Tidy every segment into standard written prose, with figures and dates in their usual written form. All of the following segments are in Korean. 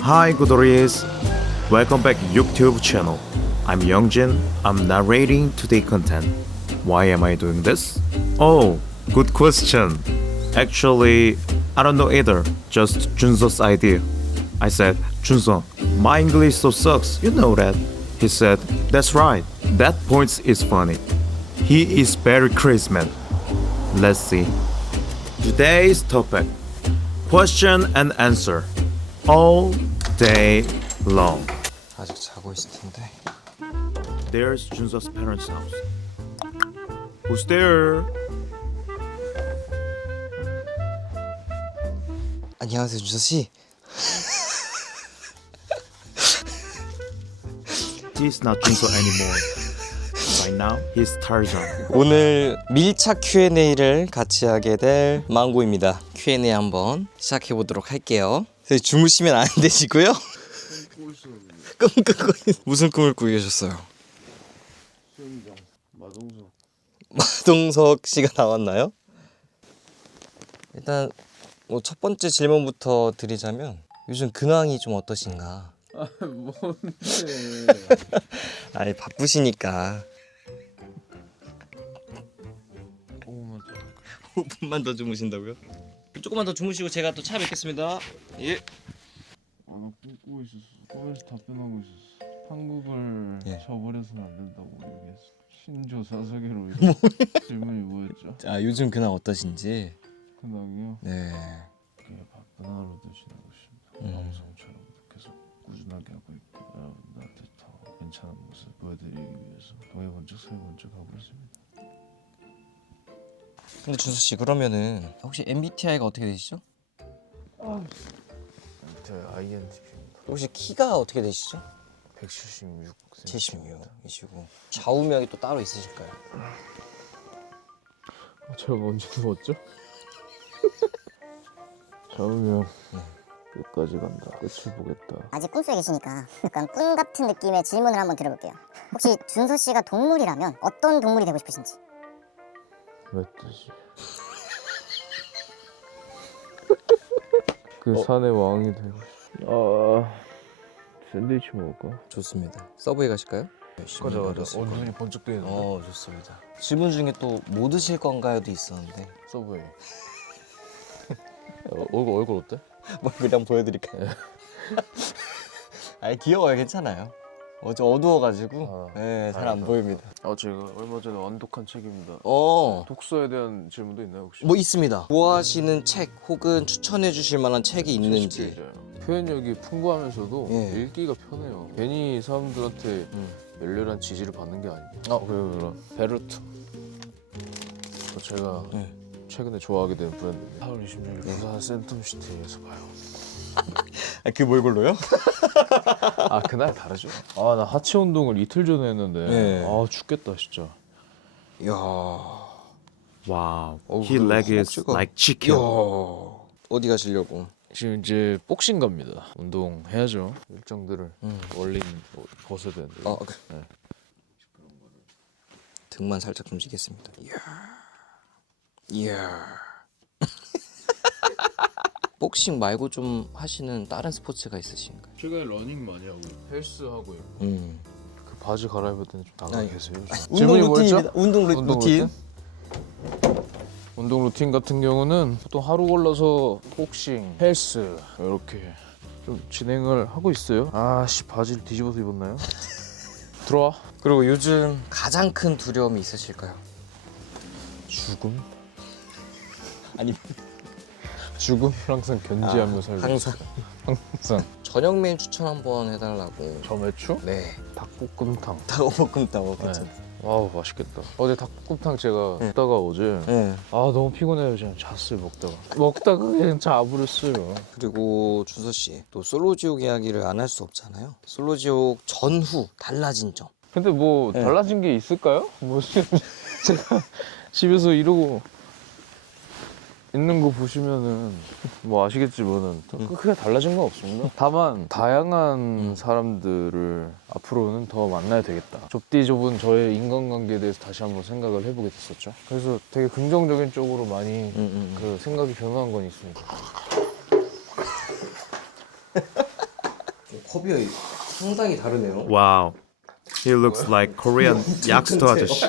Hi, Godoris. Welcome back YouTube channel. I'm Youngjin. I'm narrating today content. Why am I doing this? Oh, good question. Actually, I don't know either. Just Junso's idea. I said, Junso, my English so sucks. You know that. He said, that's right. That point is funny. He is very crazy man. Let's see. Today's topic. Question and answer. All day long. 아직 자고 있을 텐데. There's Junso's parents' house. Who's there? 안녕하세요, 준서 씨. He's not Junso anymore. Right now, he's Tarzan. 오늘 밀착 Q&A를 같이 하게 될 망고입니다. Q&A 한번 시작해 보도록 할게요. 주무시면 안 되시고요. 꿈 꾸고 무슨 꿈을 꾸고 계셨어요? 마동석 씨가 나왔나요? 일단 뭐 첫 번째 질문부터 드리자면 요즘 근황이 좀 어떠신가? 뭔데? 아니 바쁘시니까 5분만 더 주무신다고요? 조금만 더 주무시고 제가 또 찾아뵙겠습니다. 예. 나 꿈꾸고 있었어. 꿈에서 답변하고 있었어. 한국을 예. 저버려서는 안 된다고 얘기했어. 신조 사석으로 질문이 뭐였죠? 아 요즘 근황 어떠신지? 근황이요? 네. 그게 바쁜 하루도 지나고 있습니다. 방송처럼 계속 꾸준하게 하고 있고 여러분들한테 더 괜찮은 모습 보여드리기 위해서 동해번쩍 서해번쩍 하고 있습니다. 근데 준서 씨 그러면은 혹시 MBTI가 어떻게 되시죠? 저 INTP입니다. 혹시 키가 어떻게 되시죠? 176. 76이시고 좌우명이 또 따로 있으실까요? 제가 언제 누웠죠? 좌우명 끝까지 간다. 끝을 보겠다. 아직 꿈속에 계시니까 약간 꿈 같은 느낌의 질문을 한번 드려볼게요. 혹시 준서 씨가 동물이라면 어떤 동물이 되고 싶으신지? 멧돼지. 그 산의 왕이 되고 싶어. 샌드위치 먹을까? 좋습니다. 서브웨이 가실까요? 가자. 눈이 번쩍 뜨이는데. 좋습니다. 질문 중에 또 뭐 드실 건가요도 있었는데 서브웨이. 얼굴 어때? 뭘 그냥 보여드릴까요? 아니 귀여워요. 괜찮아요. 어제 어두워가지고 잘 안 보입니다. 제가 얼마 전에 완독한 책입니다. 뭐 독서에 대한 질문도 있나요 혹시? 있습니다. 좋아하시는 책 혹은 추천해 주실 만한 책이 있는지. 표현력이 풍부하면서도 예. 읽기가 편해요. 괜히 사람들한테 멸렬한 지지를 받는 게 아니고. 그럼 베르투. 제가 네. 최근에 좋아하게 된 브랜드입니다. 4월 26일 부산 센텀시티에서 봐요. 그 몰골로요? 그날 다르죠. 나 하체 운동을 이틀 전에 했는데 네. 죽겠다 진짜. 이야. Wow, Oh, his leg is 혹시가- like chicken. 어디 가시려고? 지금 이제 복싱 갑니다. 운동 해야죠. 일정들을 원린 벗어야 되는데. 네. 등만 살짝 움직이겠습니다. 이야. 복싱 말고 좀 하시는 다른 스포츠가 있으신가요? 최근에 러닝 많이 하고 헬스 하고요. 음. 그 바지 갈아입을 때는 좀 나가 아니, 계세요. 운동 루틴입니다. 운동 운동 루틴. 운동 루틴 같은 경우는 보통 하루 걸러서 복싱, 헬스 이렇게 좀 진행을 하고 있어요. 바지를 뒤집어서 입었나요? 들어와. 그리고 요즘 가장 큰 두려움이 있으실까요? 죽음? 아니 죽음을 항상 견지하며 살고 항상. 있어요. 항상. 저녁 메뉴 추천 한번 해달라고. 점액추? 네. 닭볶음탕. 닭볶음탕 괜찮아. 와우 맛있겠다. 어제 닭볶음탕 제가 먹다가 어제 네. 너무 피곤해요. 그냥 잤어요 먹다가 그냥 자버렸어요. 그리고 준서 씨 또 솔로지옥 이야기를 안 할 수 없잖아요. 솔로지옥 전후 달라진 점. 근데 뭐 네. 달라진 게 있을까요? 뭐 제가 집에서 이러고 있는 거 보시면은 뭐 아시겠지만은 크게 달라진 건 없습니다. 다만 다양한 사람들을 앞으로는 더 만나야 되겠다. 좁디 좁은 저의 인간관계에 대해서 다시 한번 생각을 해보게 됐었죠. 그래서 되게 긍정적인 쪽으로 많이 그 생각이 변화한 건 있습니다. 허비가 상당히 다르네요. Wow, he looks like Korean 약수터 아저씨.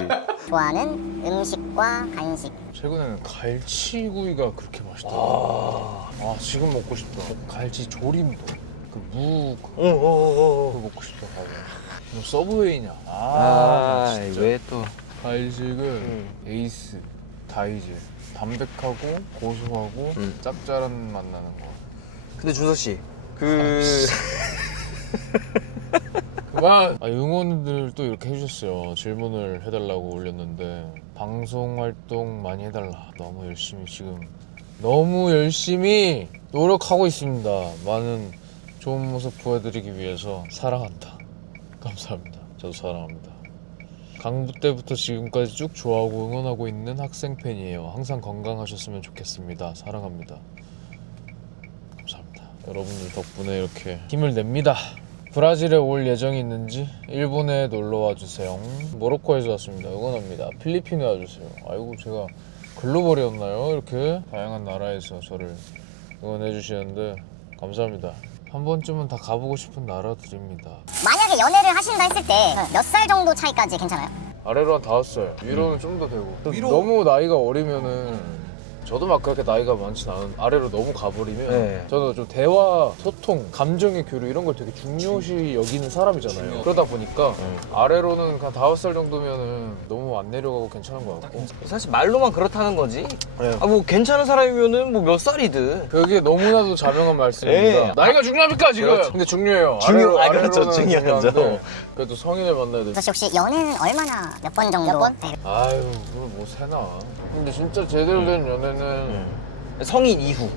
좋아하는 음식과 간식. 최근에는 갈치구이가 그렇게 맛있더라고요. 아 지금 먹고 싶다. 갈치 조림도 그무 그거 먹고 싶다. 뭐 서브웨이냐? 진짜. 왜 또? 갈식은 에이스, 다이제, 담백하고 고소하고 짭짤한 맛 나는 거. 근데 준서 씨, 그만! 응원들 또 이렇게 해주셨어요. 질문을 해달라고 올렸는데 방송 활동 많이 해달라. 너무 열심히 노력하고 있습니다. 많은 좋은 모습 보여드리기 위해서 사랑한다. 감사합니다. 저도 사랑합니다. 강부 때부터 지금까지 쭉 좋아하고 응원하고 있는 학생 팬이에요. 항상 건강하셨으면 좋겠습니다. 사랑합니다. 감사합니다. 여러분들 덕분에 이렇게 힘을 냅니다. 브라질에 올 예정이 있는지 일본에 놀러와 주세요. 모로코에서 왔습니다. 응원합니다. 필리핀에 와주세요. 아이고 제가 글로벌이었나요? 이렇게 다양한 나라에서 저를 응원해 주시는데 감사합니다. 한 번쯤은 다 가보고 싶은 나라들입니다. 만약에 연애를 하신다 했을 때 몇 살 정도 차이까지 괜찮아요? 아래로 한 5살, 위로는 좀 더 되고. 너무 나이가 어리면은 저도 막 그렇게 나이가 많진 않은 아래로 너무 가버리면 네. 저는 좀 대화, 소통, 감정의 교류 이런 걸 되게 중요시 여기는 사람이잖아요. 그러다 보니까 아래로는 한 5살 정도면은 너무 안 내려가고 괜찮은 것 같고. 사실 말로만 그렇다는 거지. 뭐 괜찮은 사람이면은 뭐 몇 살이든. 그게 너무나도 자명한 말씀입니다. 네. 나이가 중요합니까 지금? 그렇죠. 근데 중요해요. 그렇죠. 아래로는 중요하죠. 중요한데 그래도 성인을 만나야 돼. 저 씨 혹시 연애는 얼마나 몇 번 정도? 몇 번? 네. 아유 그걸 뭐 세나. 근데 진짜 제대로 된 연애는 성인 이후.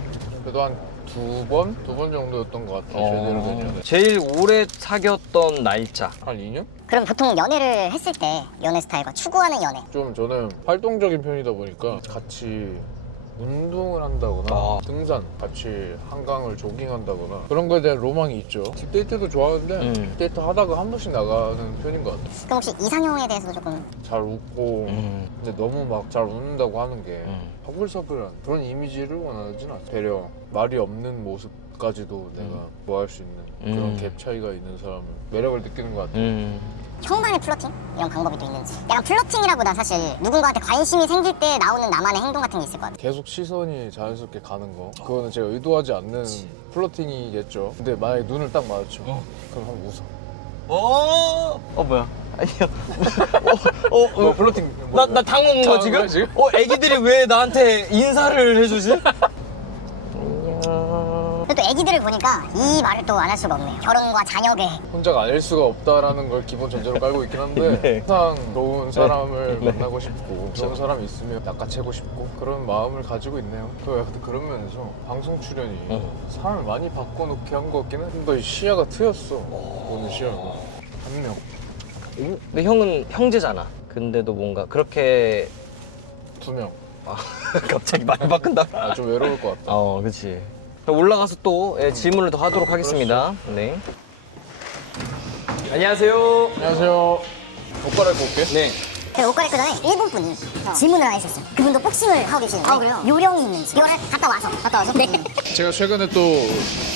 그래도 한 두 번 정도였던 것 같아요. 제대로 된 연애. 제일 오래 사귀었던 날짜. 한 2년? 그럼 보통 연애를 했을 때 연애 스타일과 추구하는 연애. 좀 저는 활동적인 편이다 보니까 같이 운동을 한다거나 등산, 같이 한강을 조깅한다거나 그런 거에 대한 로망이 있죠. 딥데이트도 좋아하는데 딥데이트 하다가 한 번씩 나가는 편인 것 같아요. 그럼 혹시 이상형에 대해서도 조금 잘 웃고 근데 너무 막 잘 웃는다고 하는 게 서글서글한 그런 이미지를 원하진 않아요. 되려 말이 없는 모습까지도 내가 뭐 할 수 있는 그런 갭 차이가 있는 사람을 매력을 느끼는 것 같아요. 형만의 플러팅? 이런 방법이 또 있는지. 약간 플러팅이라보다 사실 누군가한테 관심이 생길 때 나오는 나만의 행동 같은 게 있을 것 같아요. 계속 시선이 자연스럽게 가는 거 그거는 제가 의도하지 않는 플러팅이겠죠. 근데 만약에 눈을 딱 마주쳐 그럼 한번 웃어. 뭐야? 아니요. 뭐 플러팅 나 당황한 거 지금? 그래, 지금? 애기들이 왜 나한테 인사를 해주지? 근데 또 애기들을 보니까 이 말을 또 안 할 수가 없네요. 결혼과 자녀계. 혼자가 아닐 수가 없다라는 걸 기본 전제로 깔고 있긴 한데 네. 항상 좋은 사람을 만나고 싶고 좋은 사람이 있으면 낚아채고 싶고 그런 마음을 가지고 있네요. 또 약간 그런 면에서 방송 출연이 사람을 많이 바꿔놓게 한 것 같긴 한데 시야가 트였어. 오늘 시야가 한 명, 근데 형은 형제잖아. 근데도 뭔가 그렇게 2명. 갑자기 말 바꾼다. 아 좀 외로울 것 같다. 그렇지. 올라가서 또 질문을 더 하도록 하겠습니다. 네. 안녕하세요. 안녕하세요. 옷 갈아입고 올게. 네. 제가 옷 갈아입고 전에 일본 분이 질문을 하나 해주셨어요. 그분도 복싱을 하고 계시는데 그래요? 요령이 있는지. 이거를 갔다 와서? 네. 제가 최근에 또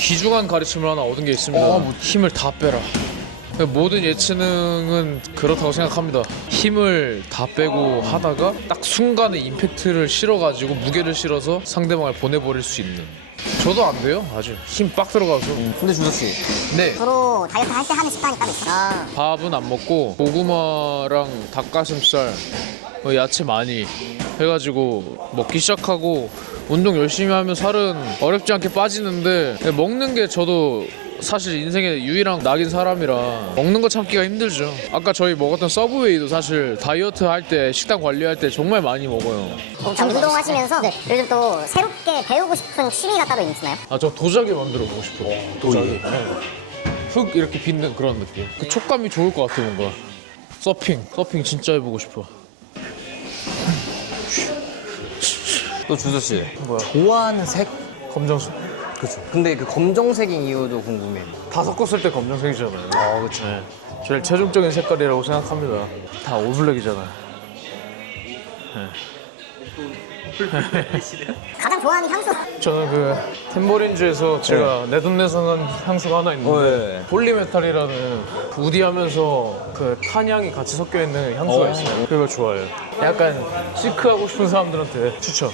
귀중한 가르침을 하나 얻은 게 있습니다. 힘을 다 빼라. 모든 예체능은 그렇다고 생각합니다. 힘을 다 빼고 하다가 딱 순간에 임팩트를 실어가지고 무게를 실어서 상대방을 보내버릴 수 있는. 저도 안 돼요. 아주 힘 빡 들어가서. 근데 준서 씨. 네. 주로 다이어트 할 때 하는 식단이 따로 있어요? 밥은 안 먹고 고구마랑 닭가슴살, 야채 많이 해가지고 먹기 시작하고 운동 열심히 하면 살은 어렵지 않게 빠지는데 먹는 게 저도 사실 인생의 유일한 낙인 사람이라 먹는 거 참기가 힘들죠. 아까 저희 먹었던 서브웨이도 사실 다이어트 할 때 식단 관리할 때 정말 많이 먹어요. 엄청 운동하시면서 요즘 또 새롭게 배우고 싶은 취미가 따로 있나요? 아 저 도자기 만들어 보고 싶어요. 도자기. 흙 이렇게 빚는 그런 느낌. 그 촉감이 좋을 것 같아 뭔가. 서핑 진짜 해보고 싶어. 또 준서 씨. 뭐야? 좋아하는 색? 검정색. 그렇죠. 근데 그 검정색인 이유도 궁금해. 다 섞었을 때 검정색이잖아요. 그렇죠. 네. 제일 최종적인 색깔이라고 생각합니다. 다 올블랙이잖아요. 네. 가장 좋아하는 향수. 저는 그 템버린즈에서 제가 내 돈 내서 난 향수가 하나 있는데 폴리메탈이라는 우디하면서 그 탄향이 같이 섞여 있는 향수가 있어요. 그걸 좋아해요. 약간 시크하고 싶은 사람들한테 추천.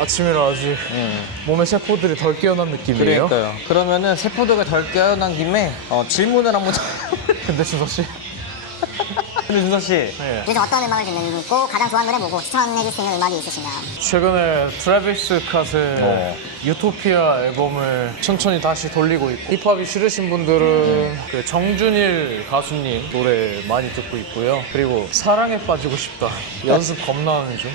아침이라 아직 몸의 세포들이 덜 깨어난 느낌이에요. 그러니까요. 그러면은 세포도가 덜 깨어난 김에 질문을 한번. 근데 준서 씨, 근데 준서 씨. 네. 요즘 어떤 음악을 듣고 가장 좋아하는 노래 뭐고 추천해줄 수 있는 음악이 있으신가요? 최근에 트래비스 캇의 유토피아 앨범을 천천히 다시 돌리고 있고 힙합이 싫으신 분들은 그 정준일 가수님 노래 많이 듣고 있고요. 그리고 사랑에 빠지고 싶다. 연습 겁나 하는 중.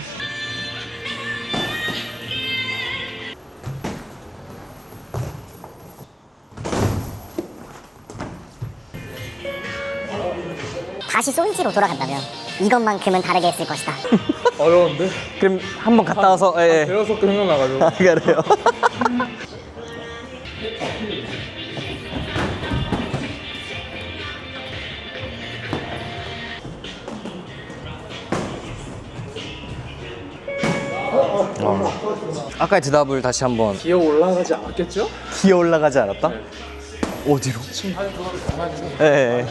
다시 솔지로 돌아간다면 이것만큼은 다르게 했을 것이다. 어려운데? 그럼 한번 갔다 와서. 예. 배워서 생각나가지고. 그래요. 아까의 대답을 다시 한번. 기어 올라가지 않았겠죠? 기어 올라가지 않았다? 어디로? 예, 예.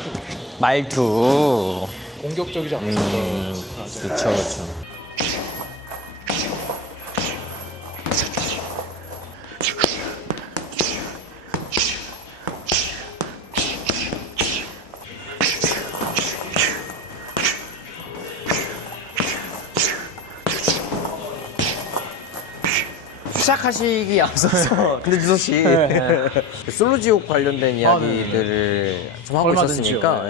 말투. 공격적이지 않았어요. 그렇죠, 그렇죠. 시작하시기 앞서서 근데 주서 씨 솔로지옥 관련된 이야기들을 좀 하고 얼마든지요. 있었으니까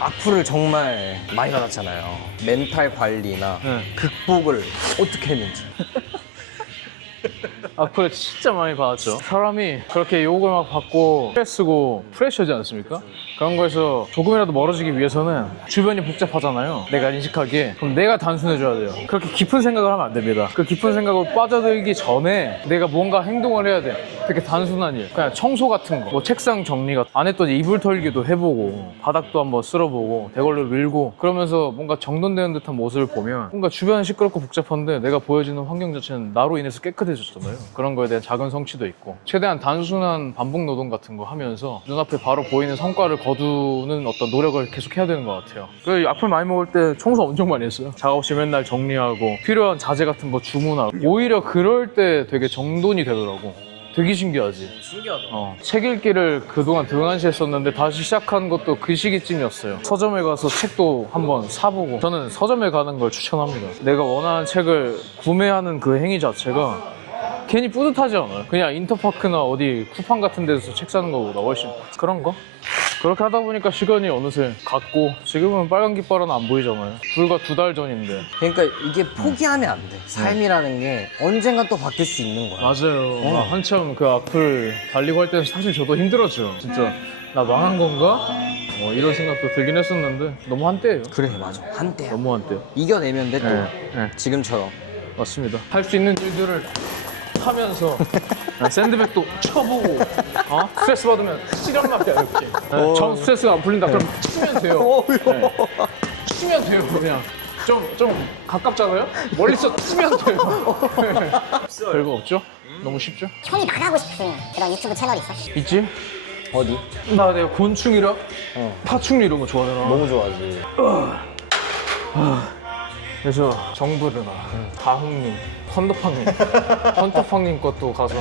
악플을 정말 많이 받았잖아요. 멘탈 관리나 네. 극복을 어떻게 했는지. 악플 진짜 많이 받았죠. 사람이 그렇게 욕을 막 받고 스트레스고 프레셔지 않습니까? 그런 거에서 조금이라도 멀어지기 위해서는 주변이 복잡하잖아요. 내가 인식하기에. 그럼 내가 단순해져야 돼요. 그렇게 깊은 생각을 하면 안 됩니다. 그 깊은 생각을 빠져들기 전에 내가 뭔가 행동을 해야 돼. 되게 단순한 일. 그냥 청소 같은 거. 뭐 책상 정리 같은 거. 안 했더니 이불 털기도 해보고 바닥도 한번 쓸어보고 대걸로 밀고 그러면서 뭔가 정돈되는 듯한 모습을 보면 뭔가 주변은 시끄럽고 복잡한데 내가 보여지는 환경 자체는 나로 인해서 깨끗해졌잖아요. 그런 거에 대한 작은 성취도 있고 최대한 단순한 반복 노동 같은 거 하면서 눈앞에 바로 보이는 성과를 거두는 어떤 노력을 계속 해야 되는 것 같아요. 그 악플 많이 먹을 때 청소 엄청 많이 했어요. 작업실 맨날 정리하고 필요한 자재 같은 거 주문하고 오히려 그럴 때 되게 정돈이 되더라고. 되게 신기하지? 신기하다. 책 읽기를 그동안 등한시했었는데 다시 시작한 것도 그 시기쯤이었어요. 서점에 가서 책도 한번 사보고 저는 서점에 가는 걸 추천합니다. 내가 원하는 책을 구매하는 그 행위 자체가 괜히 뿌듯하지 않아요. 그냥 인터파크나 어디 쿠팡 같은 데서 책 사는 거보다 훨씬 그런 거? 그렇게 하다 보니까 시간이 어느새 갔고 지금은 빨간 깃발은 안 보이잖아요. 불과 2달 전인데. 그러니까 이게 포기하면 안 돼. 삶이라는 게 언젠가 또 바뀔 수 있는 거야. 맞아요. 한참 그 악플 달리고 할 때는 사실 저도 힘들었죠. 진짜 나 망한 건가? 이런 생각도 들긴 했었는데 너무 한때예요. 그래, 맞아. 한때야. 너무 한때요. 이겨내면 돼, 또. 네. 지금처럼. 맞습니다. 할 수 있는 일들을 하면서 샌드백도 쳐보고 스트레스 받으면 치란 말이야 이렇게. 정 스트레스가 안 풀린다 그럼 치면 돼요. 네. 치면 돼요 그냥. 좀 가깝잖아요? 멀리서 치면 돼요. 별거 없죠? 너무 쉽죠? 형이 나가고 싶은 그런 유튜브 채널이 있어? 있지? 어디? 나 내가 곤충이라 파충류 이런 거 좋아하잖아. 너무 좋아하지. 그래서 정부르나 다흥님, 헌터팡님 것도 가서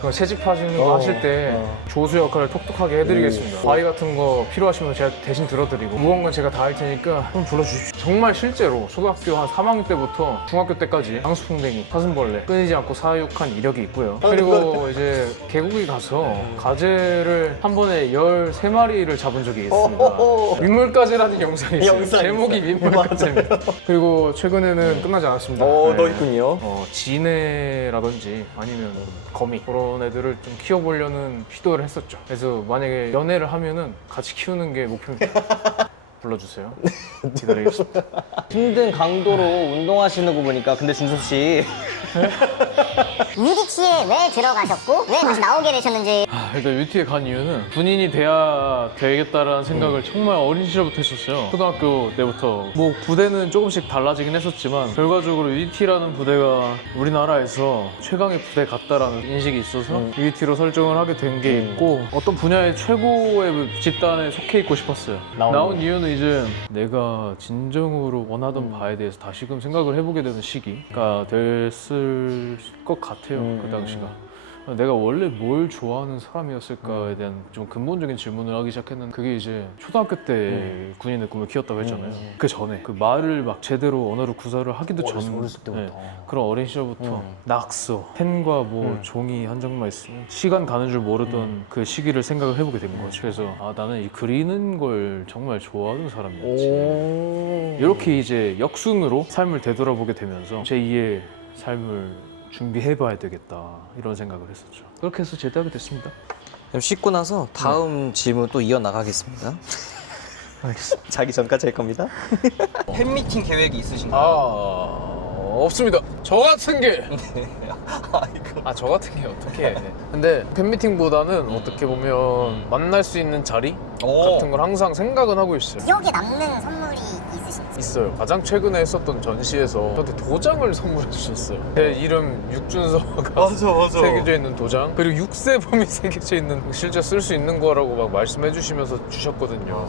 그 채집하시는 거 하실 때 조수 역할을 톡톡하게 해드리겠습니다. 바위 같은 거 필요하시면 제가 대신 들어드리고 무거운 건 제가 다 할 테니까 한번 불러주십시오. 정말 실제로 초등학교 한 3학년 때부터 중학교 때까지 장수풍뎅이, 사슴벌레 끊이지 않고 사육한 이력이 있고요. 그리고 이제 계곡에 가서 가재를 한 번에 13마리를 잡은 적이 있습니다. 민물가재라는 영상이 있어요. 제목이 민물가재입니다. 그리고 최근에는 끝나지 않았습니다. 너 있군요. 진해라든지 아니면 거미 그런 애들을 좀 키워보려는 시도를 했었죠. 그래서 만약에 연애를 하면은 같이 키우는 게 목표입니다. 불러주세요. 기다리겠습니다. 힘든 강도로 운동하시는 거 보니까 근데 준섭 씨 UDT에 왜 들어가셨고 왜 다시 나오게 되셨는지. 일단 UT에 간 이유는 군인이 돼야 되겠다라는 생각을 정말 어린 시절부터 했었어요. 초등학교 때부터. 뭐 부대는 조금씩 달라지긴 했었지만 결과적으로 UT라는 부대가 우리나라에서 최강의 부대 같다라는 인식이 있어서 UT로 설정을 하게 된 게 있고 어떤 분야의 최고의 집단에 속해 있고 싶었어요. 나온 이유는 이제 내가 진정으로 원하던 바에 대해서 다시금 생각을 해보게 되는 시기가 됐을 것 같아요. 그 당시가. 내가 원래 뭘 좋아하는 사람이었을까에 대한 좀 근본적인 질문을 하기 시작했는데 그게 이제 초등학교 때 군인의 꿈을 키웠다고 했잖아요. 그 전에 그 말을 막 제대로 언어로 구사를 하기도 전 그런 어린 시절부터 낙서, 펜과 뭐 종이 한 장만 있으면 시간 가는 줄 모르던 그 시기를 생각을 해보게 된 거죠. 그래서 아 나는 이 그리는 걸 정말 좋아하는 사람이었지. 이렇게 이제 역순으로 삶을 되돌아보게 되면서 제2의 삶을 준비해봐야 되겠다 이런 생각을 했었죠. 그렇게 해서 제대하게 됐습니다. 그럼 씻고 나서 다음 질문 또 이어나가겠습니다. 알겠습니다. 자기 전까지 할 겁니다. 팬미팅 계획이 있으신가요? 없습니다. 저 같은 게 저 같은 게 어떻게 해. 근데 팬미팅보다는 어떻게 보면 만날 수 있는 자리 같은 걸 항상 생각은 하고 있어요. 기억에 남는 선물이 있으신지. 있어요. 가장 최근에 했었던 전시에서 저한테 도장을 선물해 주셨어요. 제 이름 육준서가 새겨져 있는 도장, 그리고 6세범이 새겨져 있는 실제 쓸 수 있는 거라고 막 말씀해 주시면서 주셨거든요.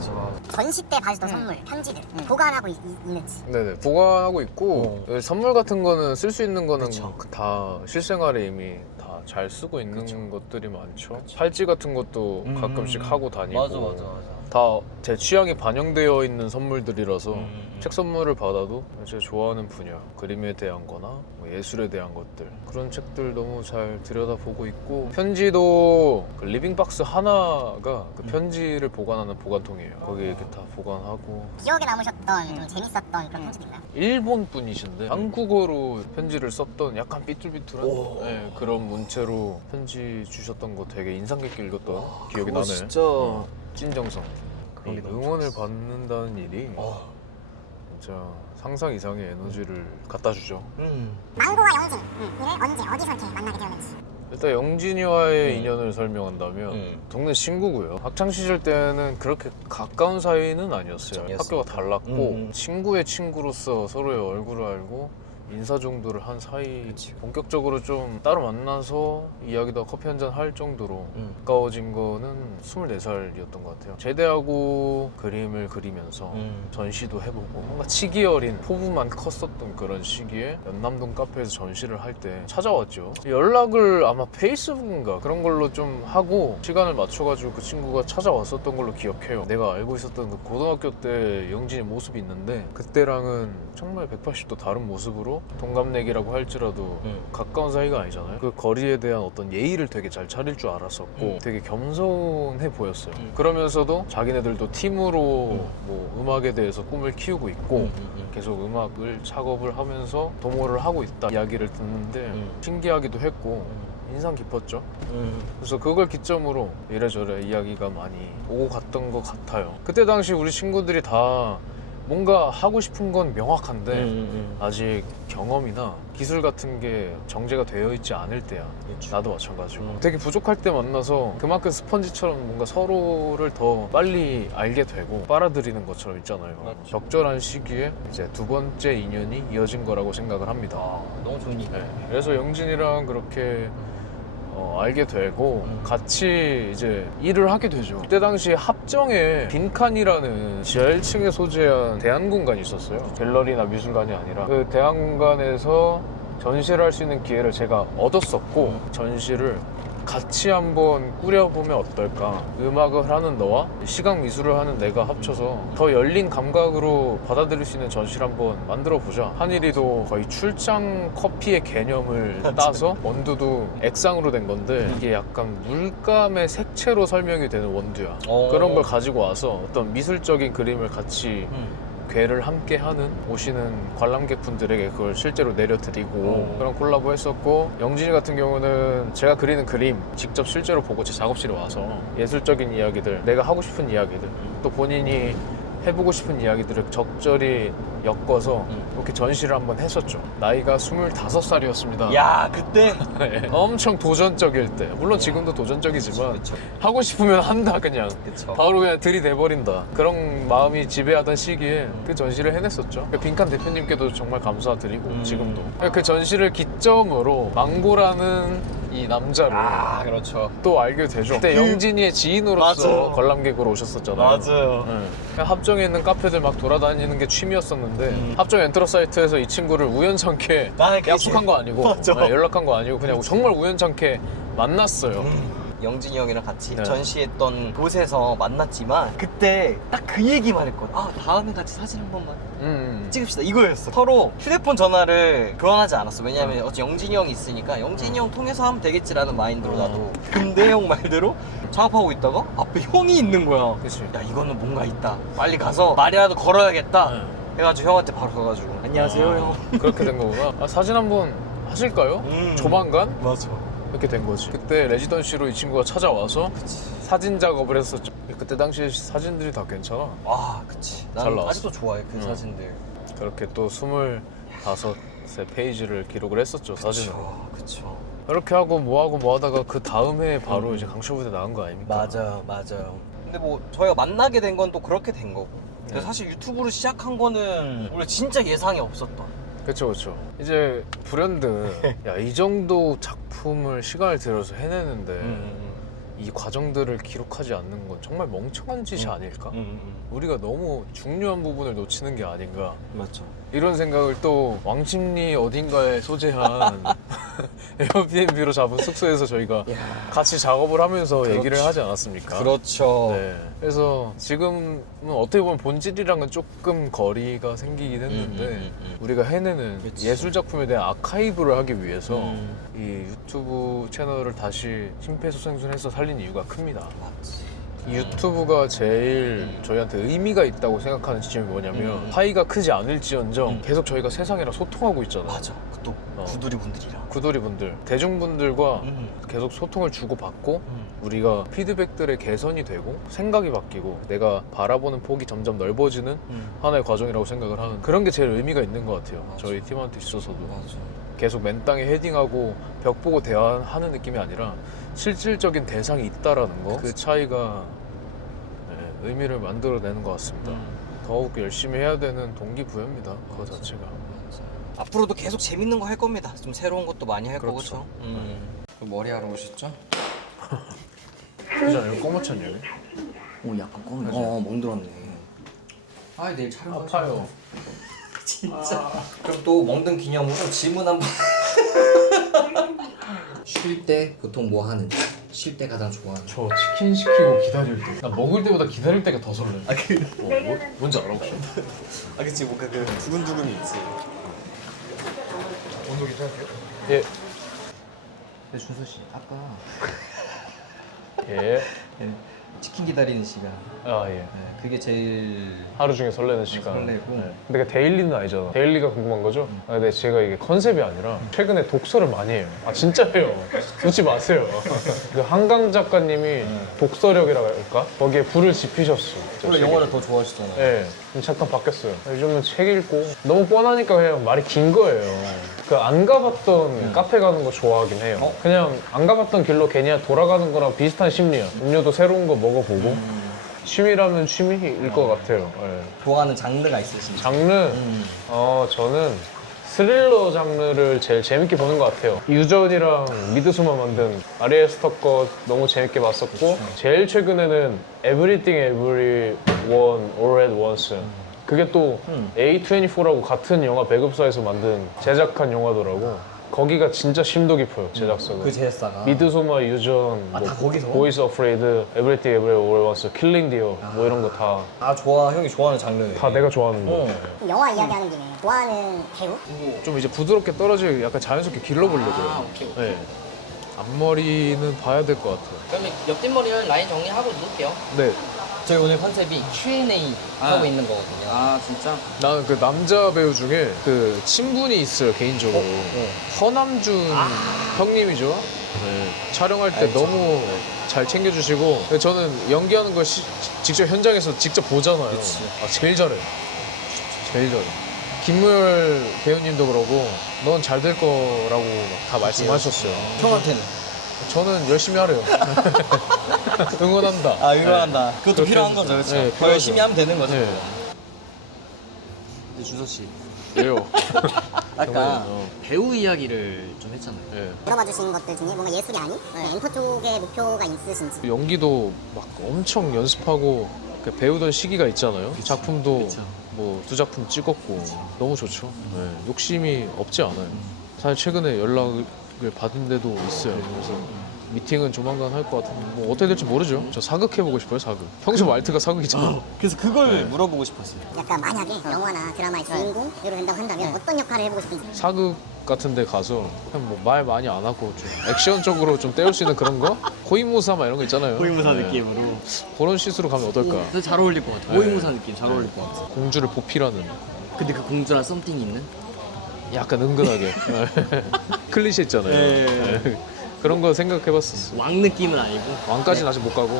전시 때 받으셨던 선물, 편지들 보관하고 있는지. 네네, 보관하고 있고 선물 같은 거는 쓸 수 있는 거는 다 실생활에 이미 다 잘 쓰고 있는 것들이 많죠. 팔찌 같은 것도 가끔씩 하고 다니고 다 제 취향이 반영되어 있는 선물들이라서 책 선물을 받아도 제가 좋아하는 분야, 그림에 대한 거나 뭐 예술에 대한 것들, 그런 책들 너무 잘 들여다보고 있고, 편지도 그 리빙박스 하나가 그 편지를 보관하는 보관통이에요. 거기에 이렇게 다 보관하고. 기억에 남으셨던 좀 재밌었던 그런 편지도 있나요? 일본 분이신데 한국어로 편지를 썼던 약간 삐뚤삐뚤한 그런 문체로 편지 주셨던 거 되게 인상 깊게 읽었던 기억이 나네. 진짜 찐정성. 이 응원을 받는다는 일이 진짜 상상 이상의 에너지를 갖다 주죠. 망고와 영진 이를 언제 어디서 이렇게 만나게 되었는지. 일단 영진이와의 인연을 설명한다면 동네 친구고요. 학창 시절 때는 그렇게 가까운 사이는 아니었어요. 학교가 달랐고 친구의 친구로서 서로의 얼굴을 알고 인사 정도를 한 사이. 본격적으로 좀 따로 만나서 이야기다 커피 한잔 할 정도로 가까워진 거는 24살이었던 것 같아요. 제대하고 그림을 그리면서 전시도 해보고 뭔가 치기 어린 포부만 컸었던 그런 시기에 연남동 카페에서 전시를 할 때 찾아왔죠. 연락을 아마 페이스북인가 그런 걸로 좀 하고 시간을 맞춰가지고 그 친구가 찾아왔었던 걸로 기억해요. 내가 알고 있었던 그 고등학교 때 영진의 모습이 있는데 그때랑은 정말 180도 다른 모습으로 동갑내기라고 할지라도 가까운 사이가 아니잖아요. 그 거리에 대한 어떤 예의를 되게 잘 차릴 줄 알았었고 되게 겸손해 보였어요. 그러면서도 자기네들도 팀으로 뭐 음악에 대해서 꿈을 키우고 있고 계속 음악을 작업을 하면서 도모를 하고 있다 이야기를 듣는데 신기하기도 했고 인상 깊었죠. 그래서 그걸 기점으로 이래저래 이야기가 많이 오고 갔던 것 같아요. 그때 당시 우리 친구들이 다 뭔가 하고 싶은 건 명확한데 아직 경험이나 기술 같은 게 정제가 되어 있지 않을 때야. 나도 마찬가지고 되게 부족할 때 만나서 그만큼 스펀지처럼 뭔가 서로를 더 빨리 알게 되고 빨아들이는 것처럼 있잖아요. 적절한 시기에 이제 두 번째 인연이 이어진 거라고 생각을 합니다. 너무 좋은 얘기. 그래서 영진이랑 그렇게 알게 되고 같이 이제 일을 하게 되죠. 그때 당시 합정에 빈칸이라는 지하 1층에 소재한 대한공간이 있었어요. 갤러리나 미술관이 아니라 그 대한공간에서 전시를 할 수 있는 기회를 제가 얻었었고 전시를 같이 한번 꾸려보면 어떨까. 음악을 하는 너와 시각 미술을 하는 내가 합쳐서 더 열린 감각으로 받아들일 수 있는 전시를 한번 만들어보자. 한일이도 거의 출장 커피의 개념을 따서 원두도 액상으로 된 건데 이게 약간 물감의 색채로 설명이 되는 원두야. 그런 걸 가지고 와서 어떤 미술적인 그림을 같이 괴를 함께 하는 오시는 관람객분들에게 그걸 실제로 내려드리고 그런 콜라보 했었고, 영진이 같은 경우는 제가 그리는 그림 직접 실제로 보고 제 작업실에 와서 예술적인 이야기들, 내가 하고 싶은 이야기들, 또 본인이 해보고 싶은 이야기들을 적절히 엮어서 이렇게 전시를 한번 했었죠. 나이가 25살이었습니다. 야 그때 엄청 도전적일 때, 물론 지금도 도전적이지만 그쵸. 하고 싶으면 한다 그냥. 그쵸. 바로 그냥 들이대버린다. 그런 마음이 지배하던 시기에 그 전시를 해냈었죠. 빈칸 대표님께도 정말 감사드리고 지금도 그 전시를 기점으로 망고라는 이 남자를 그렇죠. 또 알게 되죠. 그때 영진이의 지인으로서 맞아요. 관람객으로 오셨었잖아요. 네. 그냥 합정에 있는 카페들 막 돌아다니는 게 취미였었는데 합정 엔트러 사이트에서 이 친구를 우연찮게 나는 그게 약속한 거 아니고 맞아. 네, 연락한 거 아니고 그냥 정말 우연찮게 만났어요. 영진이 형이랑 같이 네. 전시했던 곳에서 만났지만 그때 딱 그 얘기만 했거든. 아 다음에 같이 사진 한 번만 찍읍시다 이거였어. 서로 휴대폰 전화를 교환하지 않았어. 왜냐면 어차피 영진이 형이 있으니까 영진이 형 통해서 하면 되겠지라는 마인드로 나도. 근데 형 말대로 작업하고 있다가 앞에 형이 있는 거야. 그치. 야 이거는 뭔가 있다. 빨리 가서 말이라도 걸어야겠다. 네. 해가지고 형한테 바로 가가지고 안녕하세요 형. 그렇게 된 거구나. 아, 사진 한번 하실까요? 조만간? 맞아. 이렇게 된 거지. 그때 레지던시로 이 친구가 찾아와서 사진 작업을 했었죠. 그때 당시에 사진들이 다 괜찮아. 아 그치. 잘 난 나왔어. 아직도 좋아해 그 사진들. 그렇게 또 25세 페이지를 기록을 했었죠, 사진을. 그쵸. 이렇게 하고 뭐 하다가 그 다음 해에 바로 이제 강철부대 나온 거 아닙니까? 맞아요. 근데 뭐 저희가 만나게 된 건 또 그렇게 된 거고. 근데 네. 사실 유튜브로 시작한 거는 원래 진짜 예상이 없었던. 그쵸. 이제 불현듯 야, 이 정도 작품을 시간을 들여서 해내는데 이 과정들을 기록하지 않는 건 정말 멍청한 짓이 아닐까? 우리가 너무 중요한 부분을 놓치는 게 아닌가, 맞죠. 이런 생각을 또 왕십리 어딘가에 소재한 에어비앤비로 잡은 숙소에서 저희가 같이 작업을 하면서 얘기를 하지 않았습니까? 그렇죠. 네. 그래서 지금은 어떻게 보면 본질이랑은 조금 거리가 생기긴 했는데 우리가 해내는 그치. 예술 작품에 대한 아카이브를 하기 위해서 이 유튜브 채널을 다시 심폐소생술해서 살린 이유가 큽니다. 맞지. 이 유튜브가 제일 저희한테 의미가 있다고 생각하는 지점이 뭐냐면 파이가 크지 않을지언정 계속 저희가 세상이랑 소통하고 있잖아요. 맞아. 또 구두리 분들이랑. 구도리 분들, 대중분들과 계속 소통을 주고받고 우리가 피드백들의 개선이 되고 생각이 바뀌고 내가 바라보는 폭이 점점 넓어지는 하나의 과정이라고 생각을 하는, 그런 게 제일 의미가 있는 것 같아요. 맞아. 저희 팀한테 있어서도. 맞아. 계속 맨 땅에 헤딩하고 벽 보고 대화하는 느낌이 아니라 실질적인 대상이 있다라는 거, 그 차이가 네, 의미를 만들어내는 것 같습니다. 더욱 열심히 해야 되는 동기부여입니다. 그거 자체가. 앞으로도 계속 재밌는 거 할 겁니다. 좀 새로운 것도 많이 할 그렇죠. 거고. 머리 하러 오셨죠? 그잖아요. 이거 꼬마찬이에요. 오 약간 꺼내. 멍들었네. 아 내일 촬영 아파요. 진짜. 그럼 또 멍든 기념으로 질문 한번. 쉴 때 보통 뭐 하는지. 쉴 때 가장 좋아하는. 저 치킨 시키고 기다릴 때, 나 먹을 때보다 기다릴 때가 더 설레. 뭔지 알아 혹시? 아 그치 뭔가 그 두근두근이 있지. 온도 괜찮으세요? 예. 근데 준서 씨 아까 예. 치킨 기다리는 시간. 아 예. 네, 그게 제일 하루 중에 설레는 시간. 설레고. 근데 그 데일리는 아니잖아. 데일리가 궁금한 거죠? 아, 근데 제가 이게 컨셉이 아니라 최근에 독서를 많이 해요. 아 진짜예요. 웃지 마세요. 그 한강 작가님이 독서력이라고 할까? 거기에 불을 지피셨어. 원래 영화를 더 좋아하시잖아요. 네, 잠깐 바뀌었어요. 요즘은 책 읽고 너무 뻔하니까 그냥 말이 긴 거예요. 그 안 가봤던 카페 가는 거 좋아하긴 해요. 그냥 안 가봤던 길로 괜히 돌아가는 거랑 비슷한 심리야. 음료도 새로운 거 먹어보고 취미라면 취미일 것 같아요. 네. 좋아하는 장르가 있으신지. 장르? 저는 스릴러 장르를 제일 재밌게 보는 것 같아요. 유전이랑 미드소마 만든 아리엘 스토커 너무 재밌게 봤었고 제일 최근에는 Everything Everyone All at Once. 그게 또 A24라고 같은 영화 배급사에서 만든 제작한 영화더라고. 거기가 진짜 심도 깊어요, 제작사가. 그 제작사가. 미드소마, 유전, 다 거기서? 보이스 어프레이드, Everything Everywhere All at Once, 킬링 디어 뭐 이런 거 다 아 좋아 형이 좋아하는 장르. 다 내가 좋아하는 거. 영화 이야기하는 김에 좋아하는 배우? 좀 이제 부드럽게 떨어지게 약간 자연스럽게 길러보려고요. 오케이. 네. 앞머리는 봐야 될 것 같아요. 그러면 옆뒷머리는 라인 정리하고 누울게요. 네. 저희 오늘 컨셉이 Q&A 하고 있는 거거든요. 아 진짜? 나는 그 남자 배우 중에 그 친분이 있어요, 개인적으로. 허남준 형님이죠. 네. 촬영할 때 알죠. 너무 잘 챙겨주시고 저는 연기하는 걸 직접 현장에서 직접 보잖아요. 그치. 아, 제일 잘해. 제일 잘해. 김무열 배우님도 그러고 넌 잘 될 거라고 다 말씀하셨어요. 형한테는? 저는 열심히 하래요. 응원한다. 아 응원한다. 그것도 그렇게 필요한 해주죠. 거죠, 그렇죠? 네, 더 필요하죠. 열심히 하면 되는 거죠. 네. 근데 준서 씨, 왜요? 아까 어. 배우 이야기를 좀 했잖아요. 네. 물어봐 주신 것들 중에 뭔가 예술이 아닌 엔터 쪽에 목표가 있으신지. 연기도 막 엄청 연습하고 배우던 시기가 있잖아요. 작품도 그쵸. 뭐 2작품 찍었고 너무 좋죠. 네. 욕심이 없지 않아요. 사실 최근에 연락을 받은 데도 있어요. 그래서 미팅은 조만간 할 것 같은데 뭐 어떻게 될지 모르죠. 저 사극해보고 싶어요, 사극. 평소 말투가 사극이잖아요. 그래서 그걸 네. 물어보고 싶었어요. 약간 만약에 영화나 드라마의 주인공으로 된다고 한다면 어떤 역할을 해보고 싶은지. 사극 같은 데 가서 그냥 뭐 말 많이 안 하고 좀 액션적으로 좀 때울 수 있는 그런 거? 호위무사 막 이런 거 있잖아요. 호위무사 네. 느낌으로. 그런 시스로 가면 어떨까? 그래서 잘 어울릴 것 같아요. 네. 호위무사 느낌 잘 어울릴 것 같아요. 공주를 보필하는 근데 그 공주랑 썸띵이 있는? 약간 은근하게 클리셰 있잖아요. 네. 네. 그런 거 생각해봤었어. 왕 느낌은 아니고 왕까지는 아직 못 가고.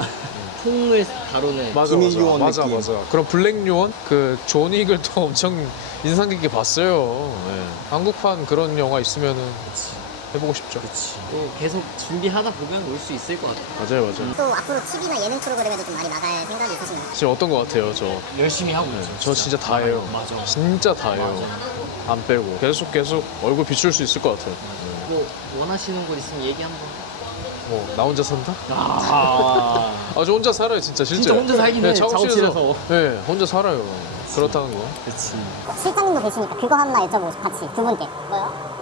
총을 다루는 맞아, 김일요원 맞아, 느낌. 맞아. 그럼 블랙 요원 그 존 윅을 또 엄청 인상 깊게 봤어요. 네. 한국판 그런 영화 있으면은 해보고 싶죠. 또 계속 준비하다 보면 올 수 있을 것 같아요. 맞아요, 맞아요. 또 앞으로 TV나 예능 프로그램에도 좀 많이 나갈 생각이 있으신가요? 지금 어떤 거 같아요, 저? 열심히 하고 있죠. 저 진짜 다 해요. 맞아. 진짜 다 해요. 안 빼고 계속 얼굴 비출 수 있을 것 같아요. 뭐 원하시는 곳 있으면 얘기 한번. 뭐 나 혼자 산다? 아, 아, 저 혼자 살아요, 진짜 실제. 진짜 혼자 살긴 해, 작업실에서. 네, 혼자 살아요. 그렇다는 거. 그렇지. 실장님도 계시니까 그거 하나 여쭤보고 싶어 같이 두 분께. 뭐요?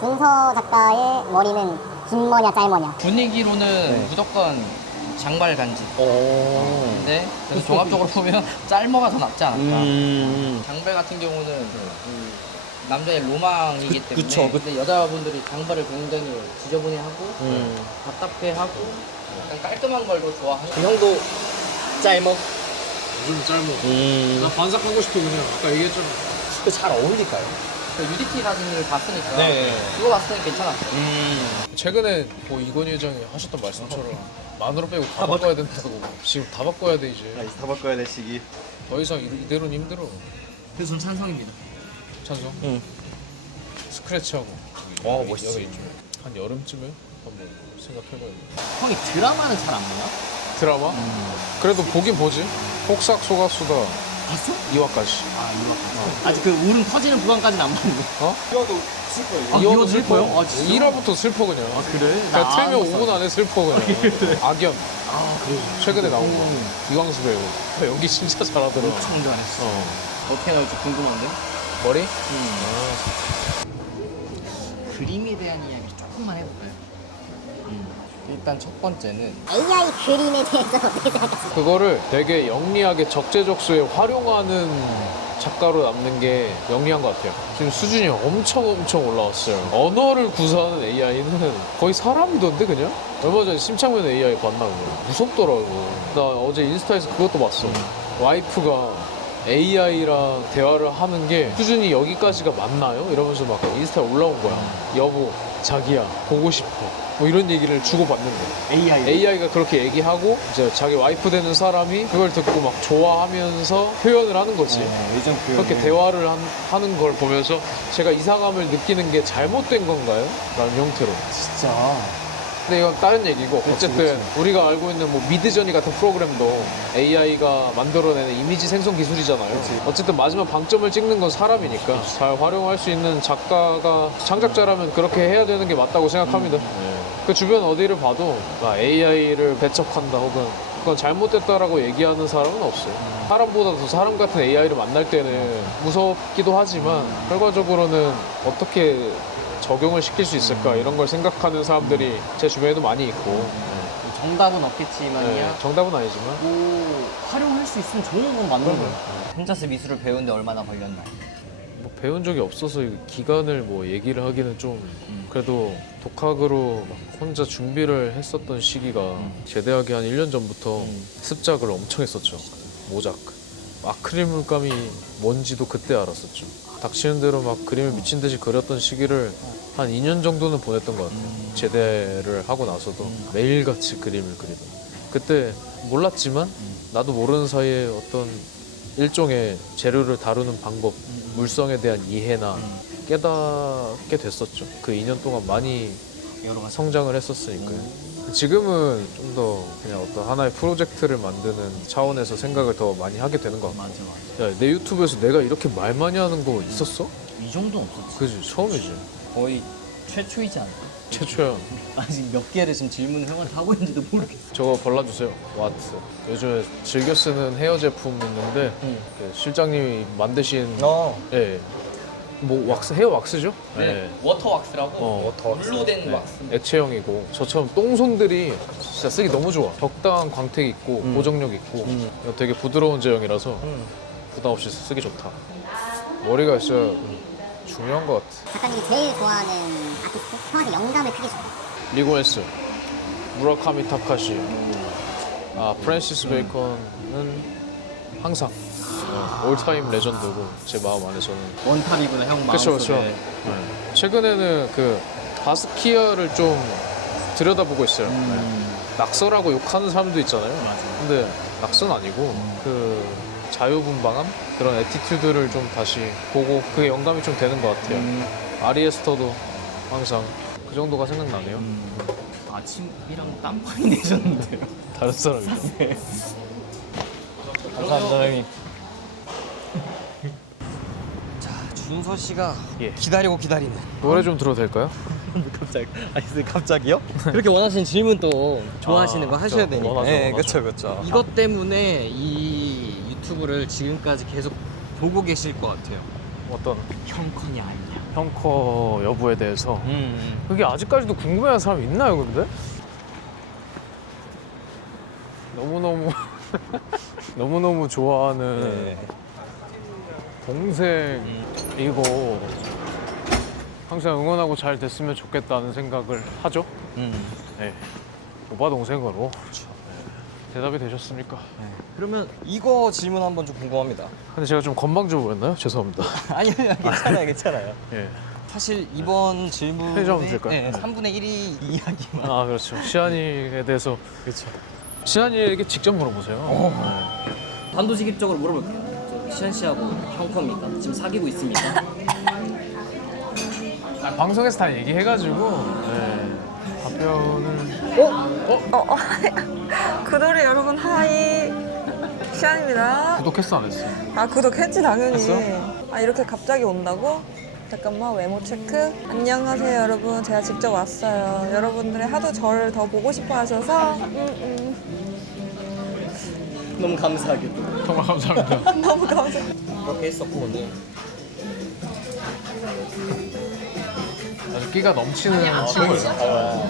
준서 작가의 머리는 긴 머냐 짧 머냐. 분위기로는 무조건 장발 간지. 오. 근데 그래서 종합적으로 보면 짤머가 더 낫지 않을까. 장발 같은 경우는 그 남자의 로망이기 때문에. 그쵸. 근데 여자분들이 장발을 굉장히 지저분해하고 답답해하고 약간 깔끔한 걸 더 좋아하는. 그 형도 짤먹. 요즘 짧어. 나 반삭하고 싶어 그냥. 아까 얘기했잖아. 잘 어울릴까요? 그 UDT 사진을 봤으니까 네. 그거 봤으니까 괜찮았어요. 최근에 뭐 이건희 회장이 하셨던 말씀처럼 만으로 빼고 다 바꿔야 된다고. 지금 다 바꿔야 돼 이제. 다 바꿔야 될 시기. 더 이상 이대로는 힘들어. 그래서 저는 찬성입니다. 찬성. 응. 스크래치하고. 와, 여기, 멋있어. 여기 이쪽에. 한 여름쯤에 한번 생각해봐야겠다. 형이 드라마는 잘 안 보나? 드라마? 그래도 보긴 보지. 폭삭 소가수다 봤어? 2화까지. 아직 그 울음 터지는 부분까지는 안 봤는데. 어? 아, 2화도 슬퍼요? 아, 진짜? 1화부터 슬퍼 그냥. 그래? 그냥 틀면 5분 안에 슬퍼 그냥. 악연. 아, 그래. 최근에 나온 거. 이광수 배우. 연기 진짜 잘하더라. 엄청 잘했어. 어. 어떻게 나올지 궁금한데? 머리? 그림에 대한 이야기 조금만 해볼까요? 일단 첫 번째는 AI 그림에 대해서 어떻게 생각하세요? 그거를 되게 영리하게 적재적소에 활용하는 작가로 남는 게 영리한 것 같아요. 지금 수준이 엄청 올라왔어요. 언어를 구사하는 AI는 거의 사람이던데 그냥? 얼마 전에 심창면 AI 봤나 그거. 무섭더라고. 나 어제 인스타에서 그것도 봤어. 와이프가 AI랑 대화를 하는 게 수준이 여기까지가 맞나요? 이러면서 막 인스타에 올라온 거야. 여보, 자기야, 보고 싶어. 뭐 이런 얘기를 주고받는데. AI가 그렇게 얘기하고 이제 자기 와이프 되는 사람이 그걸 듣고 막 좋아하면서 표현을 하는 거지. 예전 표현. 그렇게 대화를 하는 걸 보면서 제가 이상함을 느끼는 게 잘못된 건가요? 라는 형태로. 진짜. 근데 이건 다른 얘기고 어쨌든 우리가 알고 있는 뭐 미드저니 같은 프로그램도 AI가 만들어내는 이미지 생성 기술이잖아요. 어쨌든 마지막 방점을 찍는 건 사람이니까 잘 활용할 수 있는 작가가 창작자라면 그렇게 해야 되는 게 맞다고 생각합니다. 그 주변 어디를 봐도 AI를 배척한다 혹은 그건 잘못됐다라고 얘기하는 사람은 없어요. 사람보다 더 사람 같은 AI를 만날 때는 무섭기도 하지만 결과적으로는 어떻게 적용을 시킬 수 있을까 이런 걸 생각하는 사람들이 제 주변에도 많이 있고. 정답은 없겠지만요. 네, 정답은 아니지만 뭐 활용할 수 있으면 좋은 건 맞는 거예요. 혼자서 미술을 배우는데 얼마나 걸렸나요? 뭐 배운 적이 없어서 기간을 뭐 얘기를 하기는 좀 그래도 독학으로 막 혼자 준비를 했었던 시기가 제대하기 한 1년 전부터 습작을 엄청 했었죠. 모작. 아크릴 물감이 뭔지도 그때 알았었죠. 닥치는 대로 막 그림을 미친 듯이 그렸던 시기를 한 2년 정도는 보냈던 것 같아요. 제대를 하고 나서도 매일같이 그림을 그리던. 그때 몰랐지만 나도 모르는 사이에 어떤 일종의 재료를 다루는 방법, 물성에 대한 이해나 깨닫게 됐었죠. 그 2년 동안 많이 여러 가지. 성장을 했었으니까요. 지금은 좀 더 그냥 어떤 하나의 프로젝트를 만드는 차원에서 생각을 더 많이 하게 되는 것 같아요. 맞아. 야, 내 유튜브에서 내가 이렇게 말 많이 하는 거 있었어? 이 정도는 없었지. 그지, 처음이지. 거의 최초이지 않나? 최초야. 아직 몇 개를 지금 질문 형한테 하고 있는지도 모르겠어. 저거 발라주세요. 와트. 요즘에 즐겨 쓰는 헤어 제품 있는데 그 실장님이 만드신 예. 뭐 왁스, 헤어 왁스죠? 네. 워터 왁스라고 워터 왁스. 물로 된 네. 왁스. 액체형이고 저처럼 똥손들이 진짜 쓰기 너무 좋아. 적당한 광택 있고 고정력 있고 이거 되게 부드러운 제형이라서 부담 없이 쓰기 좋다. 머리가 진짜 중요한 것 같아. 작가님이 제일 좋아하는 아티스트? 형한테 영감을 크게 줬다. 리고에스, 무라카미 타카시, 프랜시스 베이컨은 항상 올타임 레전드고 제 마음 안에서는. 원탑이구나 형 그쵸, 마음속에. 그쵸. 최근에는 그 바스키아를 좀 들여다보고 있어요. 낙서라고 욕하는 사람도 있잖아요. 근데 낙서는 아니고 그 자유분방함? 그런 애티튜드를 좀 다시 보고 그게 영감이 좀 되는 것 같아요. 아리에스터도 항상 그 정도가 생각나네요. 아침이랑 땀많이 내셨는데요. 다른 사람이요. 감사합니다 형님. 자 준서 씨가 예. 기다리고 기다리는. 노래 좀 들어도 될까요? 갑자기요? 그렇게 원하시는 질문 또 좋아하시는 거 하셔야 그쵸. 되니까. 원하죠, 네, 원하죠. 그렇죠. 이것 때문에 이 유튜브를 지금까지 계속 보고 계실 것 같아요. 어떤 형컨이 아니냐. 형커 여부에 대해서 그게 아직까지도 궁금해하는 사람이 있나요, 근데? 너무너무 너무너무 좋아하는 네. 동생이고 항상 응원하고 잘 됐으면 좋겠다는 생각을 하죠. 네. 오빠 동생으로 대답이 되셨습니까? 그러면 이거 질문 한번 좀 궁금합니다. 근데 제가 좀 건방져 보였나요? 죄송합니다. 아니요, 괜찮아요, 괜찮아요. 예. 사실 이번 질문에 편의점 드릴까요? 네, 3분의 1이 이야기만. 아 그렇죠. 시안이에 대해서 그렇죠. 시안이에게 직접 물어보세요. 단도직입적으로 물어볼게요. 저 시안 씨하고 형컵입니까? 지금 사귀고 있습니까? 방송에서 다 얘기해가지고 답변을 구독자 여러분 하이 시안입니다. 구독했어 안 했어? 아 구독했지 당연히. 했어? 아 이렇게 갑자기 온다고? 잠깐만 외모 체크. 안녕하세요 여러분. 제가 직접 왔어요. 여러분들이 하도 저를 더 보고 싶어 하셔서 너무 감사하게도. 정말 감사합니다. 너무 감사. 그렇게 했었고 오늘. 아주 끼가 넘치는 친구예요.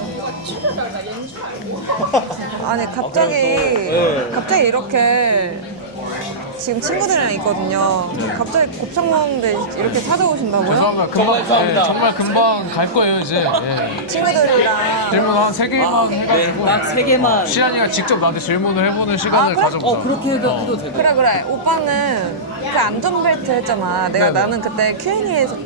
아니 갑자기 이렇게 지금 친구들이랑 있거든요. 갑자기 곱창 먹는데 이렇게 찾아오신다고요? 죄송합니다. 금방, 정말 금방 갈 거예요 이제. 친구들이랑. 질문 한 3개만 해가지고 딱 3개만. 시안이가 직접 나한테 질문을 해보는 시간을 그래? 가져보자. 그렇게 해도 되고. 그래 오빠는 그 안전벨트 했잖아. 내가 네네. 나는 그때 Q&A에서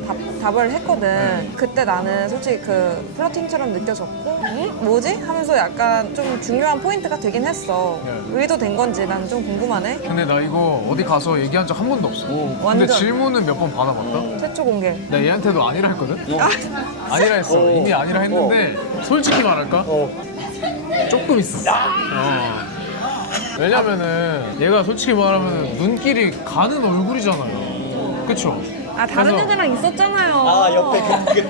답을 했거든. 그때 나는 솔직히 그 플러팅처럼 느껴졌고 응? 뭐지? 하면서 약간 좀 중요한 포인트가 되긴 했어. 네. 의도된 건지 난 좀 궁금하네. 근데 나 이거 어디 가서 얘기한 적 한 번도 없어. 근데 완전. 질문은 몇 번 받아봤다? 최초 공개. 나 얘한테도 아니라 했거든? 아니라 했어. 이미 아니라 했는데 솔직히 말할까? 조금 있었어. 왜냐면은 얘가 솔직히 말하면 눈길이 가는 얼굴이잖아요. 그쵸? 아 다른 그래서- 여자랑 있었잖아요.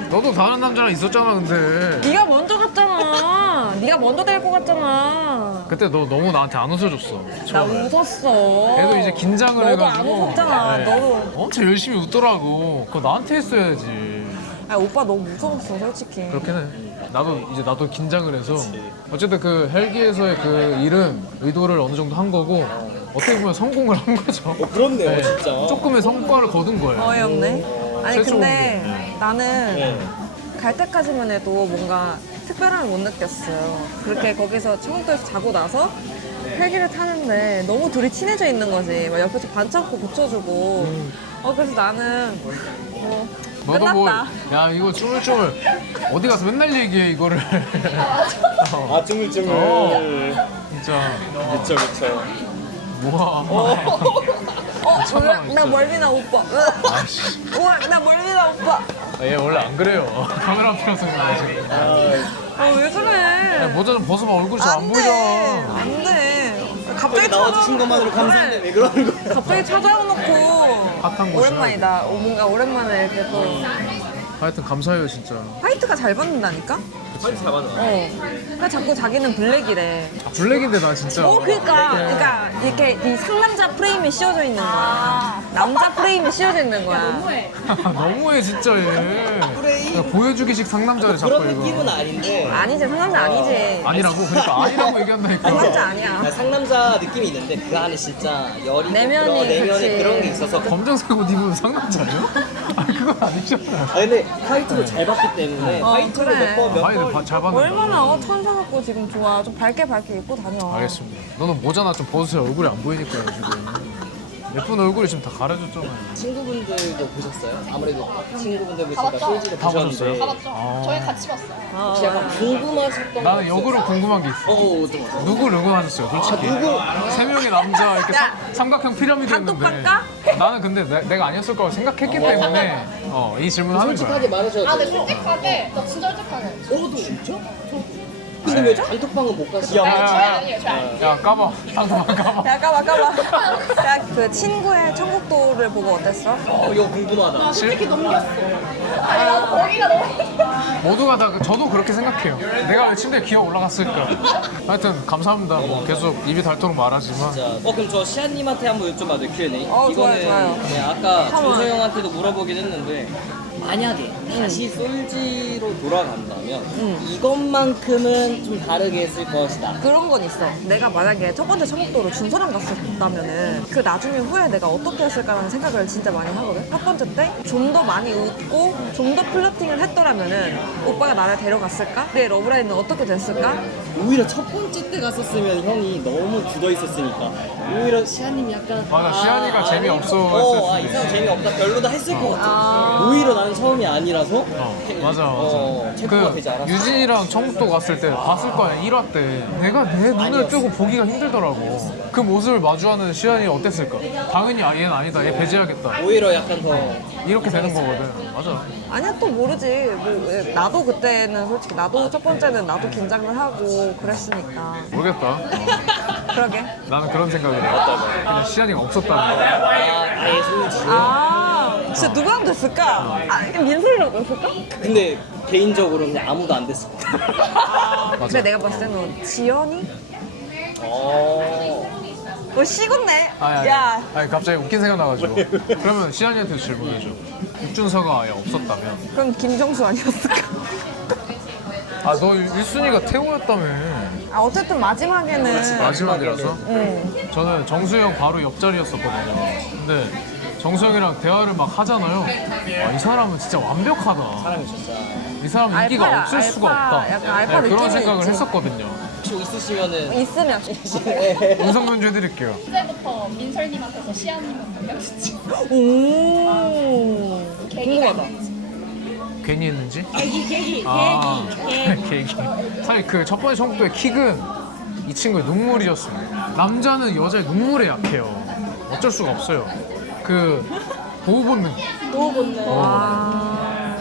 너도 다른 남자랑 있었잖아 근데 네가 먼저 갔잖아. 네가 먼저 데리고 갔잖아. 그때 너 너무 나한테 안 웃어줬어. 나 처음에. 웃었어. 걔도 이제 긴장을 너도 해가지고 안 웃었잖아. 네. 너도. 엄청 열심히 웃더라고. 그거 나한테 했어야지. 아 오빠 너무 무서웠어 솔직히. 그렇긴 해. 나도 긴장을 해서 어쨌든 그 헬기에서의 그 일은 의도를 어느 정도 한 거고 어떻게 보면 성공을 한 거죠. 그렇네요, 네. 진짜. 조금의 성과를 거둔 거예요. 어이없네. 아니 최초 근데 공개. 나는 갈 때까지만 해도 뭔가 특별함을 못 느꼈어요. 그렇게 거기서 청국도에서 자고 나서 헬기를 타는데 너무 둘이 친해져 있는 거지. 막 옆에서 반창고 고쳐주고. 그래서 나는 너도 끝났다. 야 이거 쭈물쭈물 어디 가서 맨날 얘기해 이거를. 아 쭈물쭈물. 진짜 그쵸 그쵸. 뭐야. 나 멀미나 오빠. 우와, 나 멀미나 오빠. 얘 원래 안 그래요. 카메라 앞이라서 그래. 왜 그래? 모자 좀 벗어봐. 얼굴이 잘 안 보이잖아. 안 돼. 여기 나와주신 것만으로 감사한데 왜 그러는 거야? 갑자기 찾아놓고 핫한 곳이라. 오랜만이다. 뭔가 오랜만에 이렇게 또 하여튼 감사해요 진짜. 화이트가 잘 받는다니까? 빨리 잡아놔. 그러니까 자꾸 자기는 블랙이래. 블랙인데 나 진짜. 그러니까 이렇게 이 상남자 프레임이 씌워져 있는 거야. 남자 프레임이 씌워져 있는 거야. 너무해 진짜 얘. 그냥 보여주기식 상남자를 자꾸 그런 이거. 느낌은 아닌데. 아니지, 상남자 아니지. 아니라고? 그러니까 아니라고 얘기한다니까. 상남자 아니야. 상남자 느낌이 있는데 그 안에 진짜 열이 내면이, 내면에 그치. 그런 게 있어서. 검정색 옷 입으면 상남자예요? 아 그건 아니잖아요. 아 근데 화이트로 잘 봤기 때문에 화이트로 그래. 몇 아이들 잘 봤는데. 얼마나 천사 같고 지금 좋아. 좀 밝게 입고 다녀. 알겠습니다. 너는 모자나 좀 벗으세요. 얼굴이 안 보이니까요 지금. 예쁜 얼굴이 지금 다 가려졌잖아요. 친구분들도 보셨어요? 아무래도 친구분들 보시니까 페이지를 다 보셨는데 보셨어요? 봤죠. 저희 같이 봤어요. 혹시 약간 궁금하셨던 거 나는 역으로 궁금한 게 있어. 어떤 거? 누구 응원하셨어요, 솔직히? 누구? 세 명의 남자 이렇게 야, 삼각형 피라미드였는데. 단톡방 까? 나는 근데 내가 아니었을 거라고 생각했기 때문에 이 질문을 하는 거야. 솔직하게 말하셔도 아, 근데 돼요. 솔직하게, 나 진짜 솔직하게. 진짜? 근데 왜 단톡방은 못 갔어요? 아니, 저희 아니에요, 저희 아니에요. 야 까봐. 한번 까봐. 야, 까봐. 야, 그 친구의 천국도를 보고 어땠어? 이거 궁금하다. 솔직히 넘겼어. 아니, 나도 거기가 너무. 모두가 다 저도 그렇게 생각해요. 내가 왜 침대에 기어 올라갔을까? 하여튼 감사합니다. 뭐 계속 입이 닳도록 말하지만. 자, 그럼 저 시안님한테 한번 여쭤봐도 Q&A? 좋아요, 이거는 좋아요. 그냥 아까 한번. 준서 형한테도 물어보긴 했는데 만약에 다시 솔지로 돌아간다면 이것만큼은 좀 다르게 했을 것이다. 그런 건 있어. 내가 만약에 첫 번째 천국도로 준서랑 갔었다면은 그 나중에 후에 내가 어떻게 했을까라는 생각을 진짜 많이 하거든. 첫 번째 때 좀 더 많이 웃고 좀 더 플러팅을 했더라면은 오빠가 나를 데려갔을까? 내 러브라인은 어떻게 됐을까? 오히려 첫 번째 때 갔었으면 형이 너무 굳어 있었으니까 오히려 시안님이 약간 맞아, 시안이가 재미없어 했을 이 수도 사람 있지. 재미없다 별로다 했을 것 같아. 오히려 나는 처음이 아니라서 맞아. 체크가 되지 않았어. 유진이랑 청국도 갔을 때 봤을 거야 1화 때 내가 내 눈을 뜨고 보기가 힘들더라고. 그 모습을 마주하는 시안이 어땠을까? 당연히 얘는 아니다. 얘 배제하겠다. 오히려 약간 더 이렇게 되는 거거든. 맞아. 아니야, 또 모르지. 뭐 나도 그때는 솔직히 나도 첫 번째는 나도 긴장을 하고 그랬으니까. 모르겠다. 그러게. 나는 그런 생각을 해. 그냥 시안이가 없었다는 거. 아예 솔지. 진짜 누구랑 됐을까? 그냥 민설이랑 됐을까? 근데 개인적으로 그냥 아무도 안 됐을 것 같아. 근데 내가 봤을 때는 지연이? 뭐 식었네. 야, 아니 갑자기 웃긴 생각 나가지고. 그러면 시안이한테 질문해줘. 육준서가 아예 없었다면. 그럼 김정수 아니었을까? 아 너 1순위가 태호였다며. 어쨌든 마지막에는 마지막이라서? 저는 정수영 바로 옆자리였었거든요. 근데 정수영이랑 대화를 막 하잖아요. 이 사람은 진짜 완벽하다. 사람이 진짜. 이 사람 인기가 알파야, 없을 수가 알파, 없다. 약간 알파 그런 느낌이 생각을 있지. 했었거든요. 혹시 있으시면은 있으면. 음성 연주 해드릴게요. 그때부터 민설님한테서 시아님은 명시지. 오. 궁금하다. 괜히 했는지? 계기. 계기. 사실 그 첫 번째 청국도의 킥은 이 친구의 눈물이었습니다. 남자는 여자의 눈물에 약해요. 어쩔 수가 없어요. 그 보호 본능.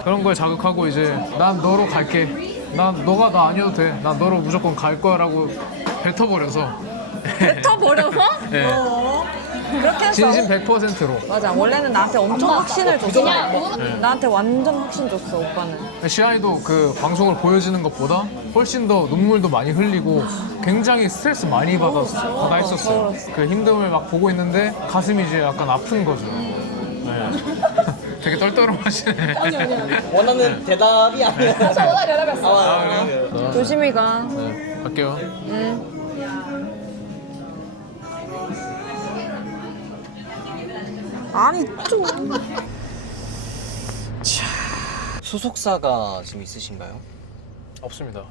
그런 거에 자극하고 이제 난 너로 갈게. 난 너가 나 아니어도 돼. 난 너로 무조건 갈 거야라고 뱉어버려서. 뱉어버려서? 네. 그렇게 했어. 진심 100%로. 맞아. 원래는 나한테 엄청 확신을 줬어. 그냥 나한테 완전 확신 줬어, 오빠는. 시아이도 그 방송을 보여주는 것보다 훨씬 더 눈물도 많이 흘리고 굉장히 스트레스 많이 받아 있었어요. 그 힘듦을 막 보고 있는데 가슴이 이제 약간 아픈 거죠. 네. 되게 떨떠름하시네. 원하는 대답이 아니라. 저 워낙 연락했어. 아, 그래요? 조심히 가. 네, 갈게요. 아니, 좀. 소속사가 지금 있으신가요? 없습니다.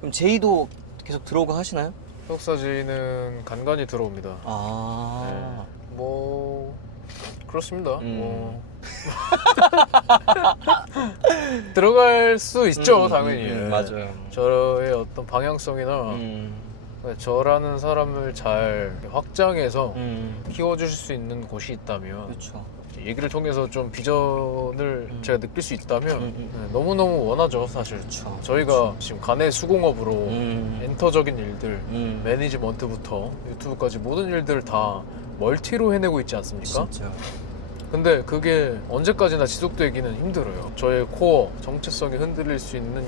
그럼 제이도 계속 들어오고 하시나요? 소속사진은 간간히 들어옵니다. 아. 뭐 그렇습니다. 음. 뭐 들어갈 수 있죠, 당연히. 맞아요. 저의 어떤 방향성이나 음. 저라는 사람을 잘 확장해서 음. 키워주실 수 있는 곳이 있다면 그렇죠. 얘기를 통해서 좀 비전을 제가 느낄 수 있다면 음. 네, 너무너무 원하죠, 사실. 그렇죠. 저희가 지금 가내 수공업으로 음. 엔터적인 일들, 음. 매니지먼트부터 유튜브까지 모든 일들을 다 멀티로 해내고 있지 않습니까? 진짜. 근데 그게 언제까지나 지속되기는 힘들어요. 저의 코어, 정체성이 흔들릴 수 있는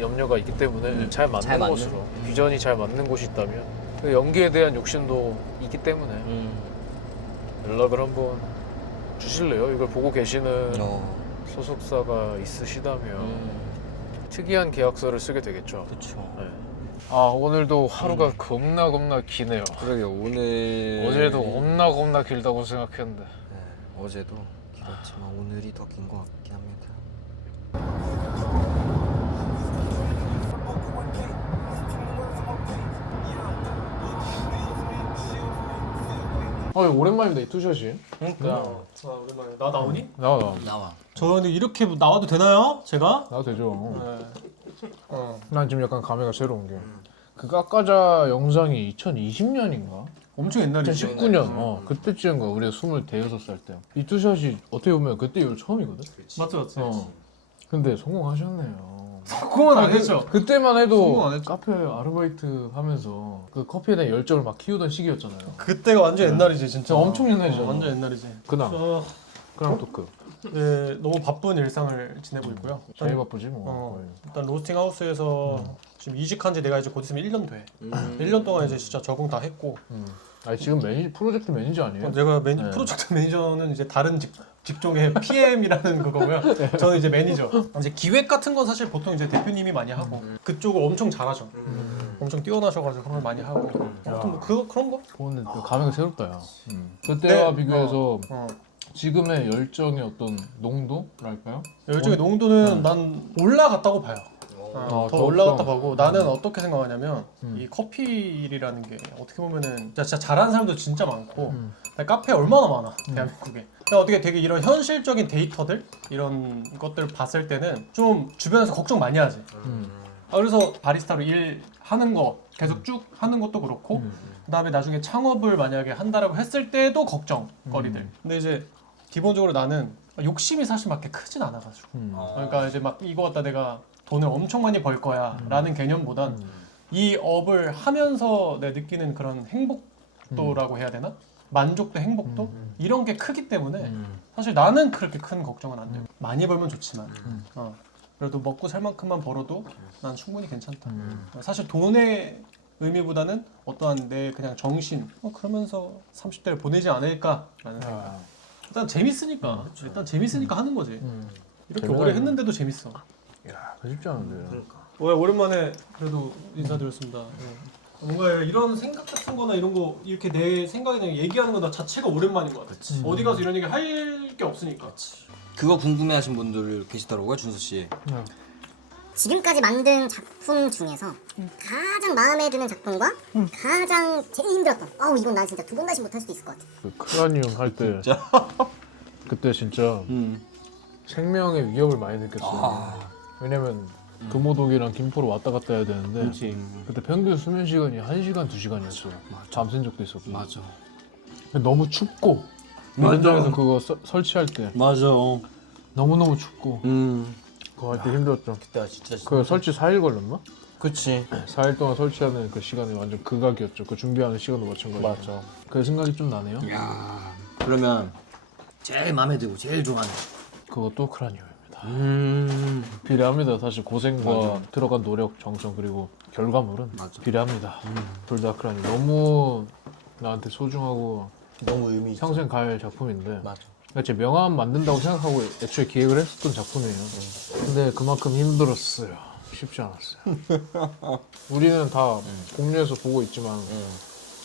염려가 있기 때문에 잘 맞는 잘 맞는? 곳으로, 비전이 잘 맞는 곳이 있다면 그 연기에 대한 욕심도 있기 때문에 연락을 한번 주실래요? 이걸 보고 계시는 소속사가 있으시다면 특이한 계약서를 쓰게 되겠죠. 그렇죠. 네. 아, 오늘도 하루가 겁나 기네요. 그러게 오늘 어제도 겁나 길다고 생각했는데. 네, 어제도 길었지만 오늘이 더 긴 것 같긴 합니다. 오랜만입니다, 이 투샷이. 그러니까 오랜만에 나 나오니? 나와. 저 근데 이렇게 나와도 되나요? 제가? 나도 되죠. 네. 난 지금 약간 감회가 새로운 게. 그 까까자 영상이 2020년인가? 엄청 옛날이죠. 2019년. 그때쯤인가, 우리가 26살 때. 이 투샷이 어떻게 보면 그때 이후 처음이거든? 맞죠. 근데 성공하셨네요. 성공은 안 했죠. 그때만 해도 성공 안 했죠. 카페 아르바이트 하면서 그 커피에 대한 열정을 막 키우던 시기였잖아요. 그때가 완전 옛날이지 진짜. 엄청 옛날이잖아. 완전 옛날이지. 그날. 저 그랑 토크. 네, 너무 바쁜 일상을 지내고 있고요. 제일 바쁘지 뭐. 거의. 일단 로스팅 하우스에서 지금 이직한 지 내가 이제 곧 있으면 1년 돼. 1년 동안 이제 진짜 적응 다 했고. 아니 지금 프로젝트 매니저 아니에요? 내가 네. 프로젝트 매니저는 이제 다른 직종의 PM이라는 그거고요. 저는 이제 매니저. 이제 기획 같은 건 사실 보통 이제 대표님이 많이 하고 그쪽을 엄청 잘하죠. 엄청 뛰어나셔가지고 그런 걸 많이 하고. 아무튼 뭐 그런 거? 오늘 감회가 새롭다, 야. 그때와 네. 비교해서 어. 지금의 열정의 어떤 농도랄까요? 열정의 농도는 난 올라갔다고 봐요. 더 더 올라갔다 더. 보고 나는 어떻게 생각하냐면 이 커피 일이라는 게 어떻게 보면은 진짜 잘하는 사람도 진짜 많고 카페 얼마나 많아 대한민국에. 근데 어떻게 되게 이런 현실적인 데이터들 이런 것들 봤을 때는 좀 주변에서 걱정 많이 하지. 그래서 바리스타로 일 하는 거 계속 쭉 하는 것도 그렇고 그다음에 나중에 창업을 만약에 한다라고 했을 때도 걱정거리들. 근데 이제 기본적으로 나는 욕심이 사실 막 그렇게 크진 않아가지고 그러니까 이제 막 이거 갖다 내가 돈을 엄청 많이 벌 거야 라는 개념보단 이 업을 하면서 내 느끼는 그런 행복도라고 해야 되나? 만족도 행복도? 이런 게 크기 때문에 사실 나는 그렇게 큰 걱정은 안 돼요. 많이 벌면 좋지만 그래도 먹고 살 만큼만 벌어도 난 충분히 괜찮다. 사실 돈의 의미보다는 어떠한 내 그냥 정신 그러면서 30대를 보내지 않을까라는 생각. 일단 재밌으니까 일단 재밌으니까 하는 거지. 이렇게 재미가 오래 있네. 했는데도 재밌어. 야, 그 쉽지 않은데요. 오랜만에 그래도 인사드렸습니다. 뭔가 이런 생각 같은 거나 이런 거 이렇게 내 생각이나 얘기하는 거 나 자체가 오랜만인 것 같아. 어디 가서 이런 얘기 할 게 없으니까. 그거 궁금해하신 분들 계시더라고요, 준서 씨. 지금까지 만든 작품 중에서 가장 마음에 드는 작품과 가장 제일 힘들었던 이건 난 진짜 두 번 다시 못할 수도 있을 것 같아. 그 크라니움 할 때 그때 진짜 생명의 위협을 많이 느꼈어요. 왜냐면 금호동이랑 김포로 왔다 갔다 해야 되는데 그때 평균 수면 시간이 1시간, 2시간이었어요. 잠센 적도 있었고. 맞아. 너무 춥고 현장에서 그거 설치할 때 맞아. 너무너무 춥고 그거 할 때 힘들었죠. 그때 진짜. 그 설치 4일 걸렸나? 그치. 4일 동안 설치하는 그 시간이 완전 극악이었죠. 그 준비하는 시간도 마찬가지고. 맞죠. 그 생각이 좀 나네요. 야. 그러면 제일 마음에 들고 제일 좋아하는. 그것도 크라니움입니다. 비례합니다. 사실 고생과 들어간 노력, 정성 그리고 결과물은 비례합니다. 둘 다 크라니움. 너무 나한테 소중하고 너무 의미 있어. 평생 갈 작품인데 맞아. 그러니까 제 명함 만든다고 생각하고 애초에 기획을 했었던 작품이에요. 근데 그만큼 힘들었어요. 쉽지 않았어요. 우리는 다 공유해서 보고 있지만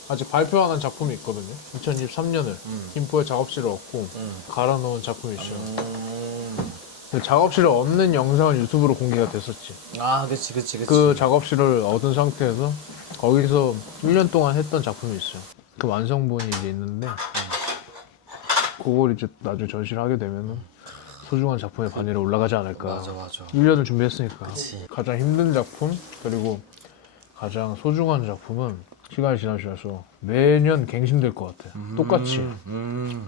아직 발표하는 작품이 있거든요. 2023년을 김포에 작업실을 얻고 갈아놓은 작품이죠. 그 작업실을 얻는 영상은 유튜브로 공개가 됐었지. 아, 그치. 그 작업실을 얻은 상태에서 거기서 1년 동안 했던 작품이 있어요. 그 완성본이 이제 있는데 그걸 이제 나중에 전시를 하게 되면은 소중한 작품의 반열에 올라가지 않을까. 맞아. 1년을 준비했으니까. 가장 힘든 작품 그리고 가장 소중한 작품은 시간이 지나서 매년 갱신될 것 같아. 똑같이.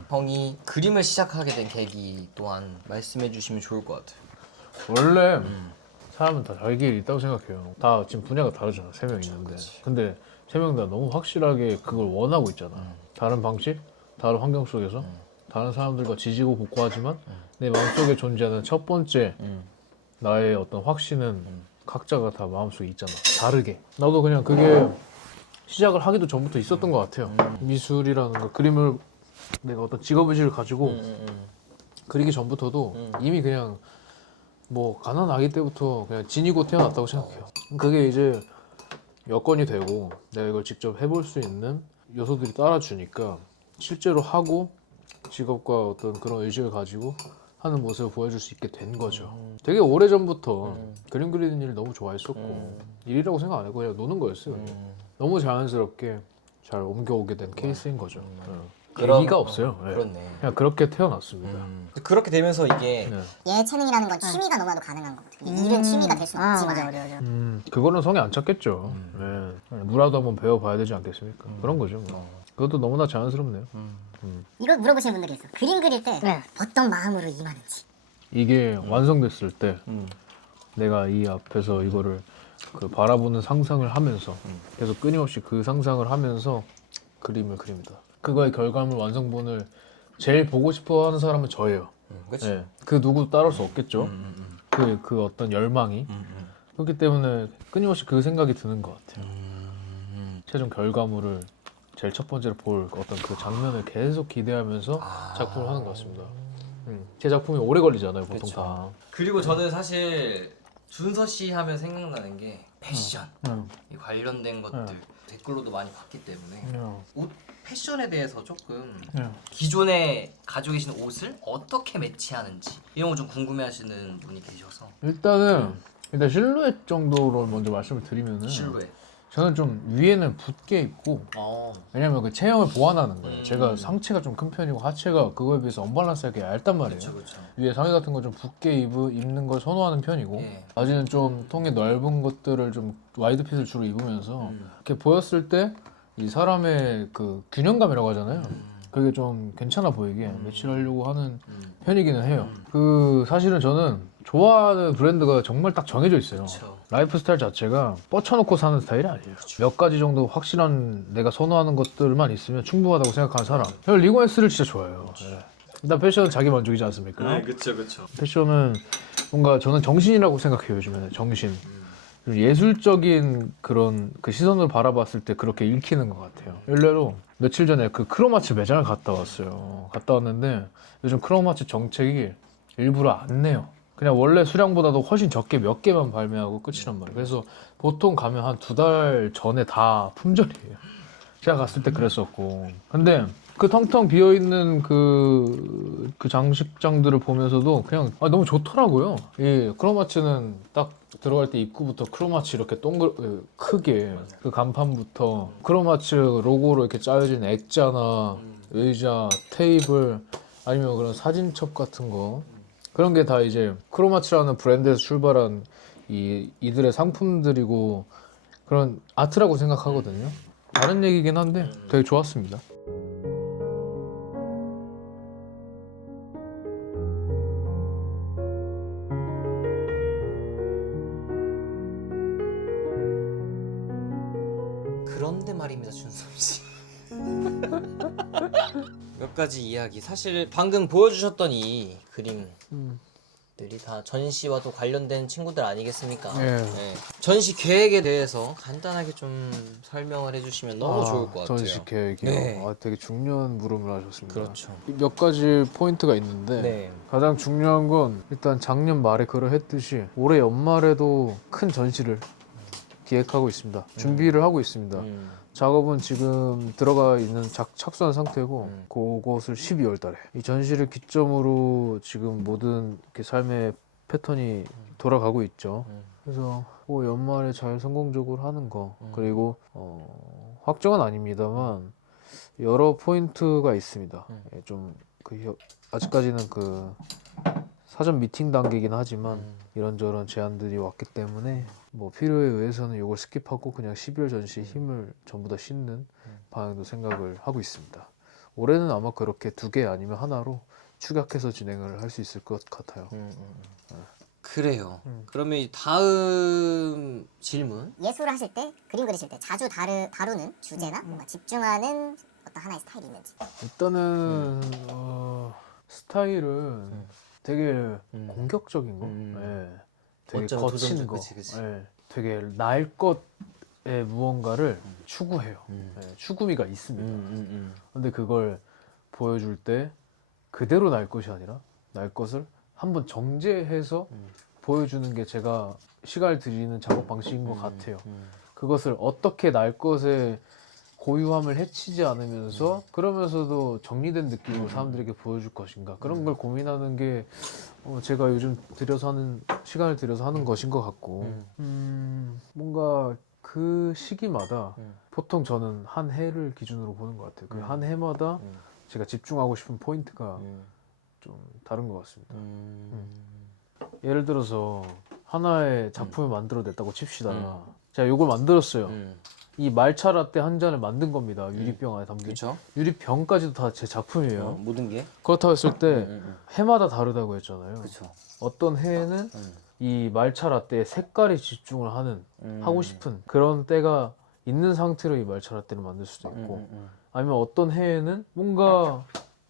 형이 그림을 시작하게 된 계기 또한 말씀해 주시면 좋을 것 같아요. 원래 사람은 다 자기 길이 있다고 생각해요. 다 지금 분야가 다르잖아. 3명 있는데. 근데 3명 다 너무 확실하게 그걸 원하고 있잖아. 다른 방식, 다른 환경 속에서 다른 사람들과 지지고 볶고하지만 내 마음속에 존재하는 첫 번째 나의 어떤 확신은 각자가 다 마음속에 있잖아. 다르게. 나도 그냥 그게 시작을 하기도 전부터 있었던 것 같아요. 미술이라는 거, 그림을 내가 어떤 직업의식을 가지고 그리기 전부터도 이미 그냥 뭐 가난 아기 때부터 그냥 지니고 태어났다고 생각해요. 그게 이제 여건이 되고 내가 이걸 직접 해볼 수 있는 요소들이 따라주니까 실제로 하고 직업과 어떤 그런 의식을 가지고 하는 모습을 보여줄 수 있게 된 거죠. 되게 오래전부터 그림 그리는 일을 너무 좋아했었고 일이라고 생각 안 했고 그냥 노는 거였어요. 너무 자연스럽게 잘 옮겨오게 된 케이스인 거죠. 계기가 없어요. 네. 그렇네. 그냥 그렇게 태어났습니다. 그렇게 되면서 이게 네. 얘 체능이라는 건 취미가 너무나도 가능한 거거든. 일은 취미가 될 수는 없지만 그거는 성에 안 찼겠죠. 네. 누라도 한번 배워봐야 되지 않겠습니까? 그런 거죠. 뭐. 그것도 너무나 자연스럽네요. 이걸 물어보시는 분들이 있어. 그림 그릴 때 어떤 마음으로 임하는지. 이게 완성됐을 때 내가 이 앞에서 이거를 그 바라보는 상상을 하면서 계속 끊임없이 그 상상을 하면서 그림을 그립니다. 그거의 결과물 완성본을 제일 보고 싶어 하는 사람은 저예요. 그치? 네. 그 누구 따를 수 없겠죠. 그 어떤 열망이. 그렇기 때문에 끊임없이 그 생각이 드는 것 같아요. 최종 결과물을 제일 첫 번째로 볼 어떤 그 장면을 계속 기대하면서 작품을 하는 것 같습니다. 제 작품이 오래 걸리잖아요, 보통 그쵸. 다. 그리고 저는 사실 준서 씨 하면 생각나는 게 패션 이 관련된 것들 댓글로도 많이 봤기 때문에 옷 패션에 대해서 조금 기존에 가지고 계신 옷을 어떻게 매치하는지 이런 거 좀 궁금해하시는 분이 계셔서 일단 실루엣 정도로 먼저 말씀을 드리면은 실루엣. 저는 좀 위에는 붓게 입고 왜냐면 그 체형을 보완하는 거예요. 제가 상체가 좀 큰 편이고 하체가 그거에 비해서 언밸런스하게 얇단 말이에요. 그렇죠. 위에 상의 같은 거 좀 붓게 입는 걸 선호하는 편이고 예. 바지는 좀 통이 넓은 것들을 좀 와이드 핏을 주로 입으면서 이렇게 보였을 때 이 사람의 그 균형감이라고 하잖아요. 그게 좀 괜찮아 보이게 매치를 하려고 하는 편이기는 해요. 그 사실은 저는 좋아하는 브랜드가 정말 딱 정해져 있어요. 그쵸. 라이프 스타일 자체가 뻗쳐놓고 사는 스타일이 아니에요. 몇 가지 정도 확실한 내가 선호하는 것들만 있으면 충분하다고 생각하는 사람. 저는 리고에스를 진짜 좋아해요. 네. 일단 패션은 자기 만족이지 않습니까? 그렇죠. 패션은 뭔가 저는 정신이라고 생각해요. 요즘에는 정신. 예술적인 그런 그 시선으로 바라봤을 때 그렇게 읽히는 것 같아요. 일례로 며칠 전에 그 크로마츠 매장을 갔다 왔어요. 갔다 왔는데 요즘 크로마츠 정책이 일부러 안 내요. 그냥 원래 수량보다도 훨씬 적게 몇 개만 발매하고 끝이란 말이에요. 그래서 보통 가면 한 2달 전에 다 품절이에요. 제가 갔을 때 그랬었고. 근데 그 텅텅 비어있는 그 장식장들을 보면서도 그냥 너무 좋더라고요. 이 크로마츠는 딱 들어갈 때 입구부터 크로마츠 이렇게 크게 그 간판부터 크로마츠 로고로 이렇게 짜여진 액자나 의자, 테이블 아니면 그런 사진첩 같은 거 그런 게 다 이제 크로마츠라는 브랜드에서 출발한 이들의 상품들이고 그런 아트라고 생각하거든요. 다른 얘기긴 한데 되게 좋았습니다. 그런데 말입니다, 준섭 씨. 몇 가지 이야기. 사실 방금 보여주셨던 이 그림들이 다 전시와도 관련된 친구들 아니겠습니까? 예. 네. 전시 계획에 대해서 간단하게 좀 설명을 해주시면 너무 좋을 것 같아요. 전시 계획이요. 네. 되게 중요한 물음을 하셨습니다. 그렇죠. 몇 가지 포인트가 있는데 네. 가장 중요한 건 일단 작년 말에 글을 했듯이 올해 연말에도 큰 전시를 기획하고 있습니다. 준비를 하고 있습니다. 작업은 지금 들어가 있는 착수한 상태고 그것을 12월 달에 이 전시를 기점으로 지금 모든 이렇게 삶의 패턴이 돌아가고 있죠. 그래서 뭐 연말에 잘 성공적으로 하는 거 그리고 확정은 아닙니다만 여러 포인트가 있습니다. 예, 아직까지는 그 사전 미팅 단계이긴 하지만 이런저런 제안들이 왔기 때문에 뭐 필요에 의해서는 이걸 스킵하고 그냥 12월 전시에 힘을 전부 다 싣는 방향도 생각을 하고 있습니다. 올해는 아마 그렇게 2개 아니면 하나로 축약해서 진행을 할 수 있을 것 같아요. 그래요. 그러면 이 다음 질문. 예술을 하실 때, 그림 그리실 때 자주 다루는 주제나 뭔가 집중하는 어떤 하나의 스타일이 있는지. 일단은 스타일은 되게 공격적인 거, 예, 되게 어쩌면 거친 도전적, 거, 그치. 예, 되게 날 것의 무언가를 추구해요. 예, 추구미가 있습니다. 근데 그걸 보여줄 때 그대로 날 것이 아니라 날 것을 한번 정제해서 보여주는 게 제가 시간을 들이는 작업 방식인 것 같아요. 그것을 어떻게 날 것의 고유함을 해치지 않으면서 그러면서도 정리된 느낌으로 사람들에게 보여줄 것인가 그런 걸 고민하는 게 제가 요즘 시간을 들여서 하는 것인 것 같고 뭔가 그 시기마다 보통 저는 한 해를 기준으로 보는 것 같아요. 그 한 해마다 제가 집중하고 싶은 포인트가 좀 다른 것 같습니다. 예를 들어서 하나의 작품을 만들어냈다고 칩시다. 제가 이걸 만들었어요. 이 말차 라떼 한 잔을 만든 겁니다. 유리병 안에 담긴. 그렇죠. 유리병까지도 다 제 작품이에요. 모든 게. 그렇다고 했을 때 해마다 다르다고 했잖아요. 그렇죠. 어떤 해에는 이 말차 라떼의 색깔에 집중을 하고 싶은 그런 때가 있는 상태로 이 말차 라떼를 만들 수도 있고 아니면 어떤 해에는 뭔가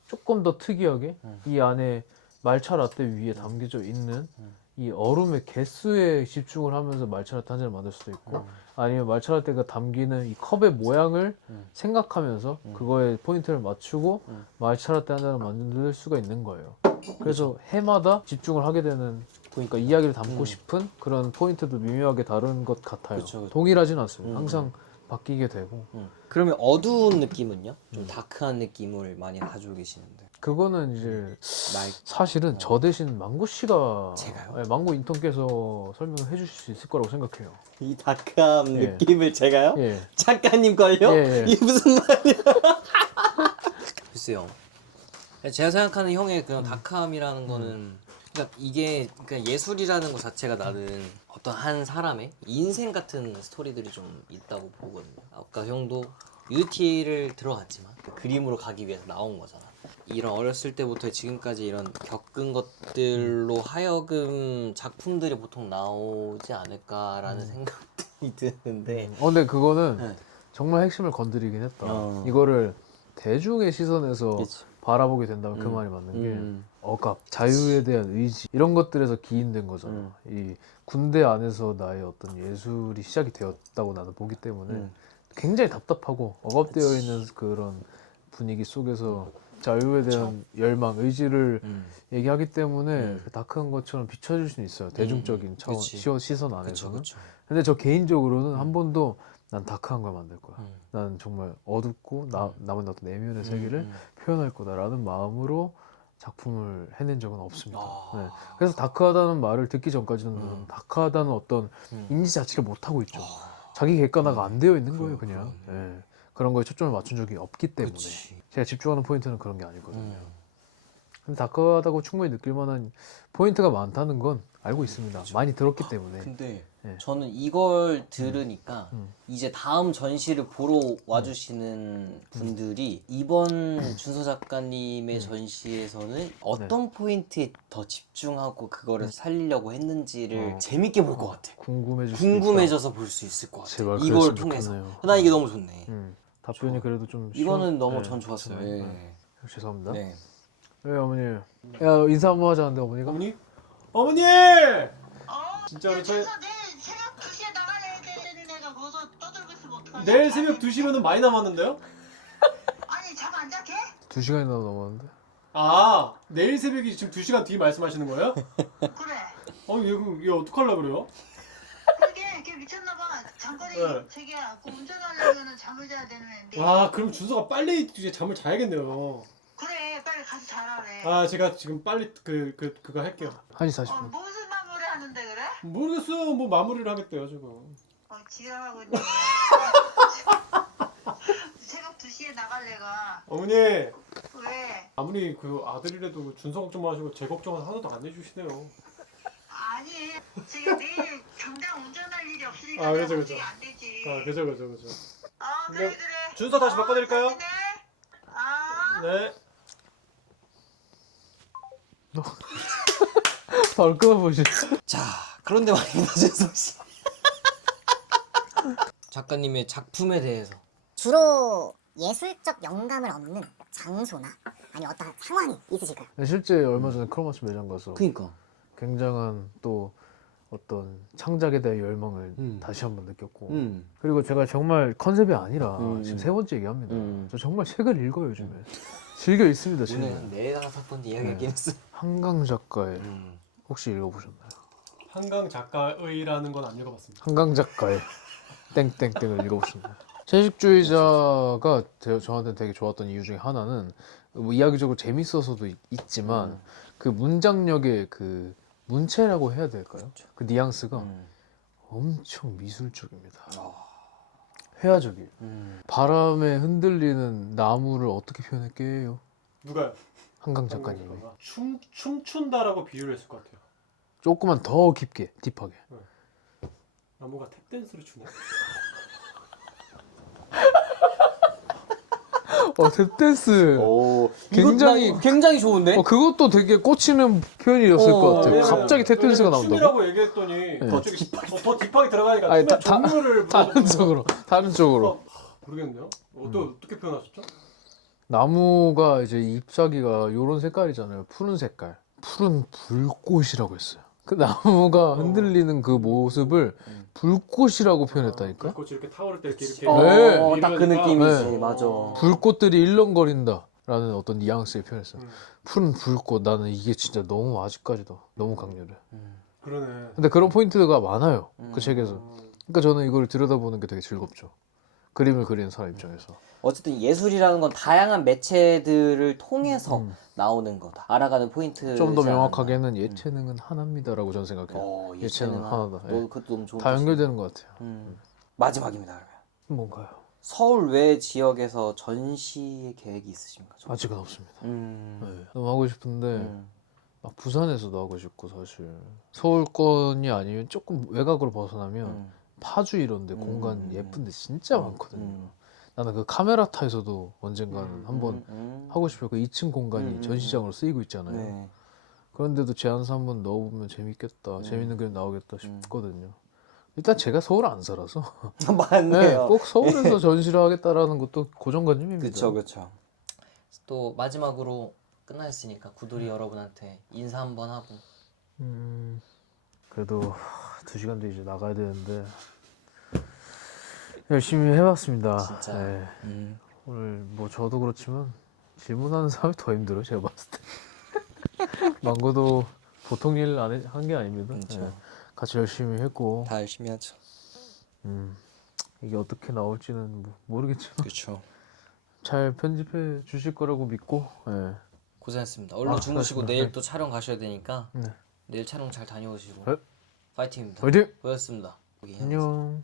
조금 더 특이하게 이 안에 말차 라떼 위에 담겨져 있는 이 얼음의 개수에 집중을 하면서 말차 라떼 한 잔을 만들 수도 있고 아니면 말차 라떼가 담기는 이 컵의 모양을 생각하면서 그거에 포인트를 맞추고 말차 라떼 한 잔을 만들 수가 있는 거예요. 그래서 해마다 집중을 하게 되는 그러니까 이야기를 담고 싶은 그런 포인트도 미묘하게 다른 것 같아요. 그쵸. 동일하진 않습니다. 항상 바뀌게 되고 그러면 어두운 느낌은요? 좀 다크한 느낌을 많이 가지고 계시는데. 그거는 이제 사실은 저 대신 망고 씨가 제가요? 네, 망고 인턴께서 설명을 해주실 수 있을 거라고 생각해요. 이 다크한 예. 느낌을 제가요? 예. 작가님 걸요? 예, 예. 이게 무슨 말이야? 글쎄요. 제가 생각하는 형의 그런 다크함이라는 거는 그러니까 이게 그러니까 예술이라는 것 자체가 나는 어떤 한 사람의 인생 같은 스토리들이 좀 있다고 보거든요. 아까 형도 UT를 들어갔지만 그 그림으로 가기 위해서 나온 거잖아. 이런 어렸을 때부터 지금까지 이런 겪은 것들로 하여금 작품들이 보통 나오지 않을까라는 생각이 드는데 근데 그거는 네. 정말 핵심을 건드리긴 했다. 어. 이거를 대중의 시선에서 그치. 바라보게 된다면 그 말이 맞는 게 억압, 자유에 대한 의지 이런 것들에서 기인된 거잖아. 이 군대 안에서 나의 어떤 예술이 시작이 되었다고 나는 보기 때문에 굉장히 답답하고 억압되어 있는 그런 분위기 속에서 자유에 대한 열망, 의지를 얘기하기 때문에 그 다크한 것처럼 비춰질 수는 있어요. 대중적인 차원, 그치. 시선 안에서는. 그쵸. 근데 저 개인적으로는 한 번도 난 다크한 걸 만들 거야. 난 정말 어둡고 남은 어떤 내면의 세계를 표현할 거다라는 마음으로 작품을 해낸 적은 없습니다. 네. 그래서 다크하다는 말을 듣기 전까지는 다크하다는 어떤 인지 자체를 못 하고 있죠. 자기 객관화가 안 되어 있는 거예요, 그냥. 네. 그런 거에 초점을 맞춘 적이 없기 때문에 그치. 제가 집중하는 포인트는 그런 게 아니거든요. 근데 다크하다고 충분히 느낄 만한 포인트가 많다는 건 알고 있습니다. 많이 들었기 때문에. 근데 네. 저는 이걸 들으니까 이제 다음 전시를 보러 와주시는 분들이 이번 준서 작가님의 전시에서는 어떤 포인트에 더 집중하고 그거를 살리려고 했는지를 재밌게 볼 것 같아. 궁금해져서 볼 수 있을 것 같아. 제발 이걸 그랬으면 통해서. 좋겠네요. 나 이게 너무 좋네. 답변이 그래도 좀 이거는 너무 네, 전 좋았어요. 네. 네. 죄송합니다. 네. 네, 어머니. 야, 인사 한번 하자는데 어머니가? 어머니! 진짜로 저 내일 새벽 2시에 나가야 되는 애가 거기서 떠들고 있으면 어떡하냐? 내일 새벽 2시면은 많이 남았는데요? 아니 잠 안 자게? 2시간이나 넘었는데? 아, 내일 새벽이 지금 2시간 뒤 말씀하시는 거예요? 그래. 얘 어떡하려고 그래요? 걔 미쳤나봐. 장거리 네. 저기야 운전하려면 잠을 자야 되는 애인데. 아, 그럼 준서가 빨리 이제 잠을 자야겠네요. 그래 빨리 가서 자라 그래. 아, 제가 지금 빨리 그거 할게요. 1시 40분. 무슨 마무리 하는데 그래? 모르겠어요. 뭐 마무리를 하겠대요 지금. 지랄하고 있네. 새벽 2시에 나갈래가. 어머니 왜? 아무리 그 아들이라도 준서 걱정만 하시고 제 걱정은 하나도 안 해주시네요. 아니, 지금 내일 당장 운전할 일이 없으니까 아, 내가 그죠, 걱정이 그죠. 안 되지. 아 그죠. 그래. 준서 다시 바꿔드릴까요? 잘 지내? 아. 네. 바로 끊어보시. 자, 그런데 말입니다, 준석 씨. 작가님의 작품에 대해서. 주로 예술적 영감을 얻는 장소나 아니면 어떤 상황이 있으실까요? 실제 얼마 전에 크로마스 매장 가서 그니까. 굉장한 또 어떤 창작에 대한 열망을 다시 한번 느꼈고 그리고 제가 정말 컨셉이 아니라 지금 3번째 얘기합니다. 저 정말 책을 읽어요 요즘에. 즐겨 읽습니다. 오늘 지금. 한 4-5번 이야기하긴 했어요. 한강 작가의 혹시 읽어보셨나요? 한강 작가의라는 건 안 읽어봤습니다. 한강 작가의 땡땡땡을 읽어보셨나요? 채식주의자가 저한테 되게 좋았던 이유 중에 하나는 뭐 이야기적으로 재밌어서도 있지만 그 문장력의 그 문체라고 해야 될까요? 그 뉘앙스가 엄청 미술적입니다. 회화적이에요. 바람에 흔들리는 나무를 어떻게 표현할게요? 누가요? 한강 작가님이. 춤춘다라고 비유를 했을 것 같아요. 조금만 더 깊게, 딥하게. 나무가 탭댄스를 추네. 탭댄스. 오, 굉장히- 굉장히 좋은데? 그것도 되게 꽂히는 표현이었을 것 같아요. 왜냐면 갑자기 탭댄스가 나온다고? 춤이라고 얘기했더니 갑자기 더 딥하게 들어가니까 아니, 춤의 종류를 다른 쪽으로. 모르겠네요. 어떻게 표현하셨죠? 나무가 이제 잎사귀가 요런 색깔이잖아요. 푸른 색깔. 푸른 불꽃이라고 했어요. 그 나무가 흔들리는 그 모습을 불꽃이라고 표현했다니까? 불꽃이 이렇게 타오를 때 이렇게 네. 딱 그 이러니까 느낌이지. 네. 맞아. 불꽃들이 일렁거린다 라는 어떤 뉘앙스를 표현했어요. 푸른 불꽃. 나는 이게 진짜 너무 아직까지도 너무 강렬해. 그러네. 근데 그런 포인트가 많아요. 그 책에서. 그러니까 저는 이걸 들여다보는 게 되게 즐겁죠. 그림을 그리는 사람 입장에서. 어쨌든 예술이라는 건 다양한 매체들을 통해서 나오는 거다. 알아가는 포인트. 좀 더 명확하게는 예체능은 하나입니다라고 저는 생각해요. 예체능은 하나다. 예. 그것도 너무 좋은 다 뜻이네. 연결되는 것 같아요. 마지막입니다. 그러면. 뭔가요? 서울 외 지역에서 전시 계획이 있으십니까? 좀? 아직은 없습니다. 음. 네. 너무 하고 싶은데 막 부산에서도 하고 싶고 사실 서울권이 아니면 조금 외곽으로 벗어나면 파주 이런데 공간 예쁜데 진짜 많거든요. 나는 그 카메라타에서도 언젠가는 한번 하고 싶어요. 그 2층 공간이 전시장으로 쓰이고 있잖아요. 네. 그런데도 제안서 한번 넣어보면 재밌겠다. 재밌는 그림 나오겠다 싶거든요. 일단 제가 서울 안 살아서 맞네요. 네, 꼭 서울에서 전시를 하겠다라는 것도 고정관념입니다. 그렇죠, 그렇죠. 또 마지막으로 끝났으니까 구두리 여러분한테 인사 한번 하고. 그래도 2시간도 이제 나가야 되는데 열심히 해봤습니다. 진짜. 네. 오늘 뭐 저도 그렇지만 질문하는 사람이 더 힘들어요. 제가 봤을 때. 망고도 보통 일 한 게 아닙니다. 그렇죠. 네. 같이 열심히 했고 다 열심히 하죠. 이게 어떻게 나올지는 모르겠지만 그렇죠. 잘 편집해 주실 거라고 믿고 네. 고생했습니다. 얼른 주무시고 고생하셨습니다. 내일 또 촬영 가셔야 되니까 네. 내일 촬영 잘 다녀오시고 네. 파이팅입니다. 화이팅! 고맙습니다. 안녕.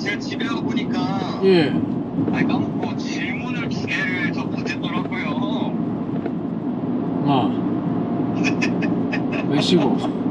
제가 집에 와 보니까 예. 까먹고 질문을 2개를 더 못했더라고요. 아. 왜 쉬고?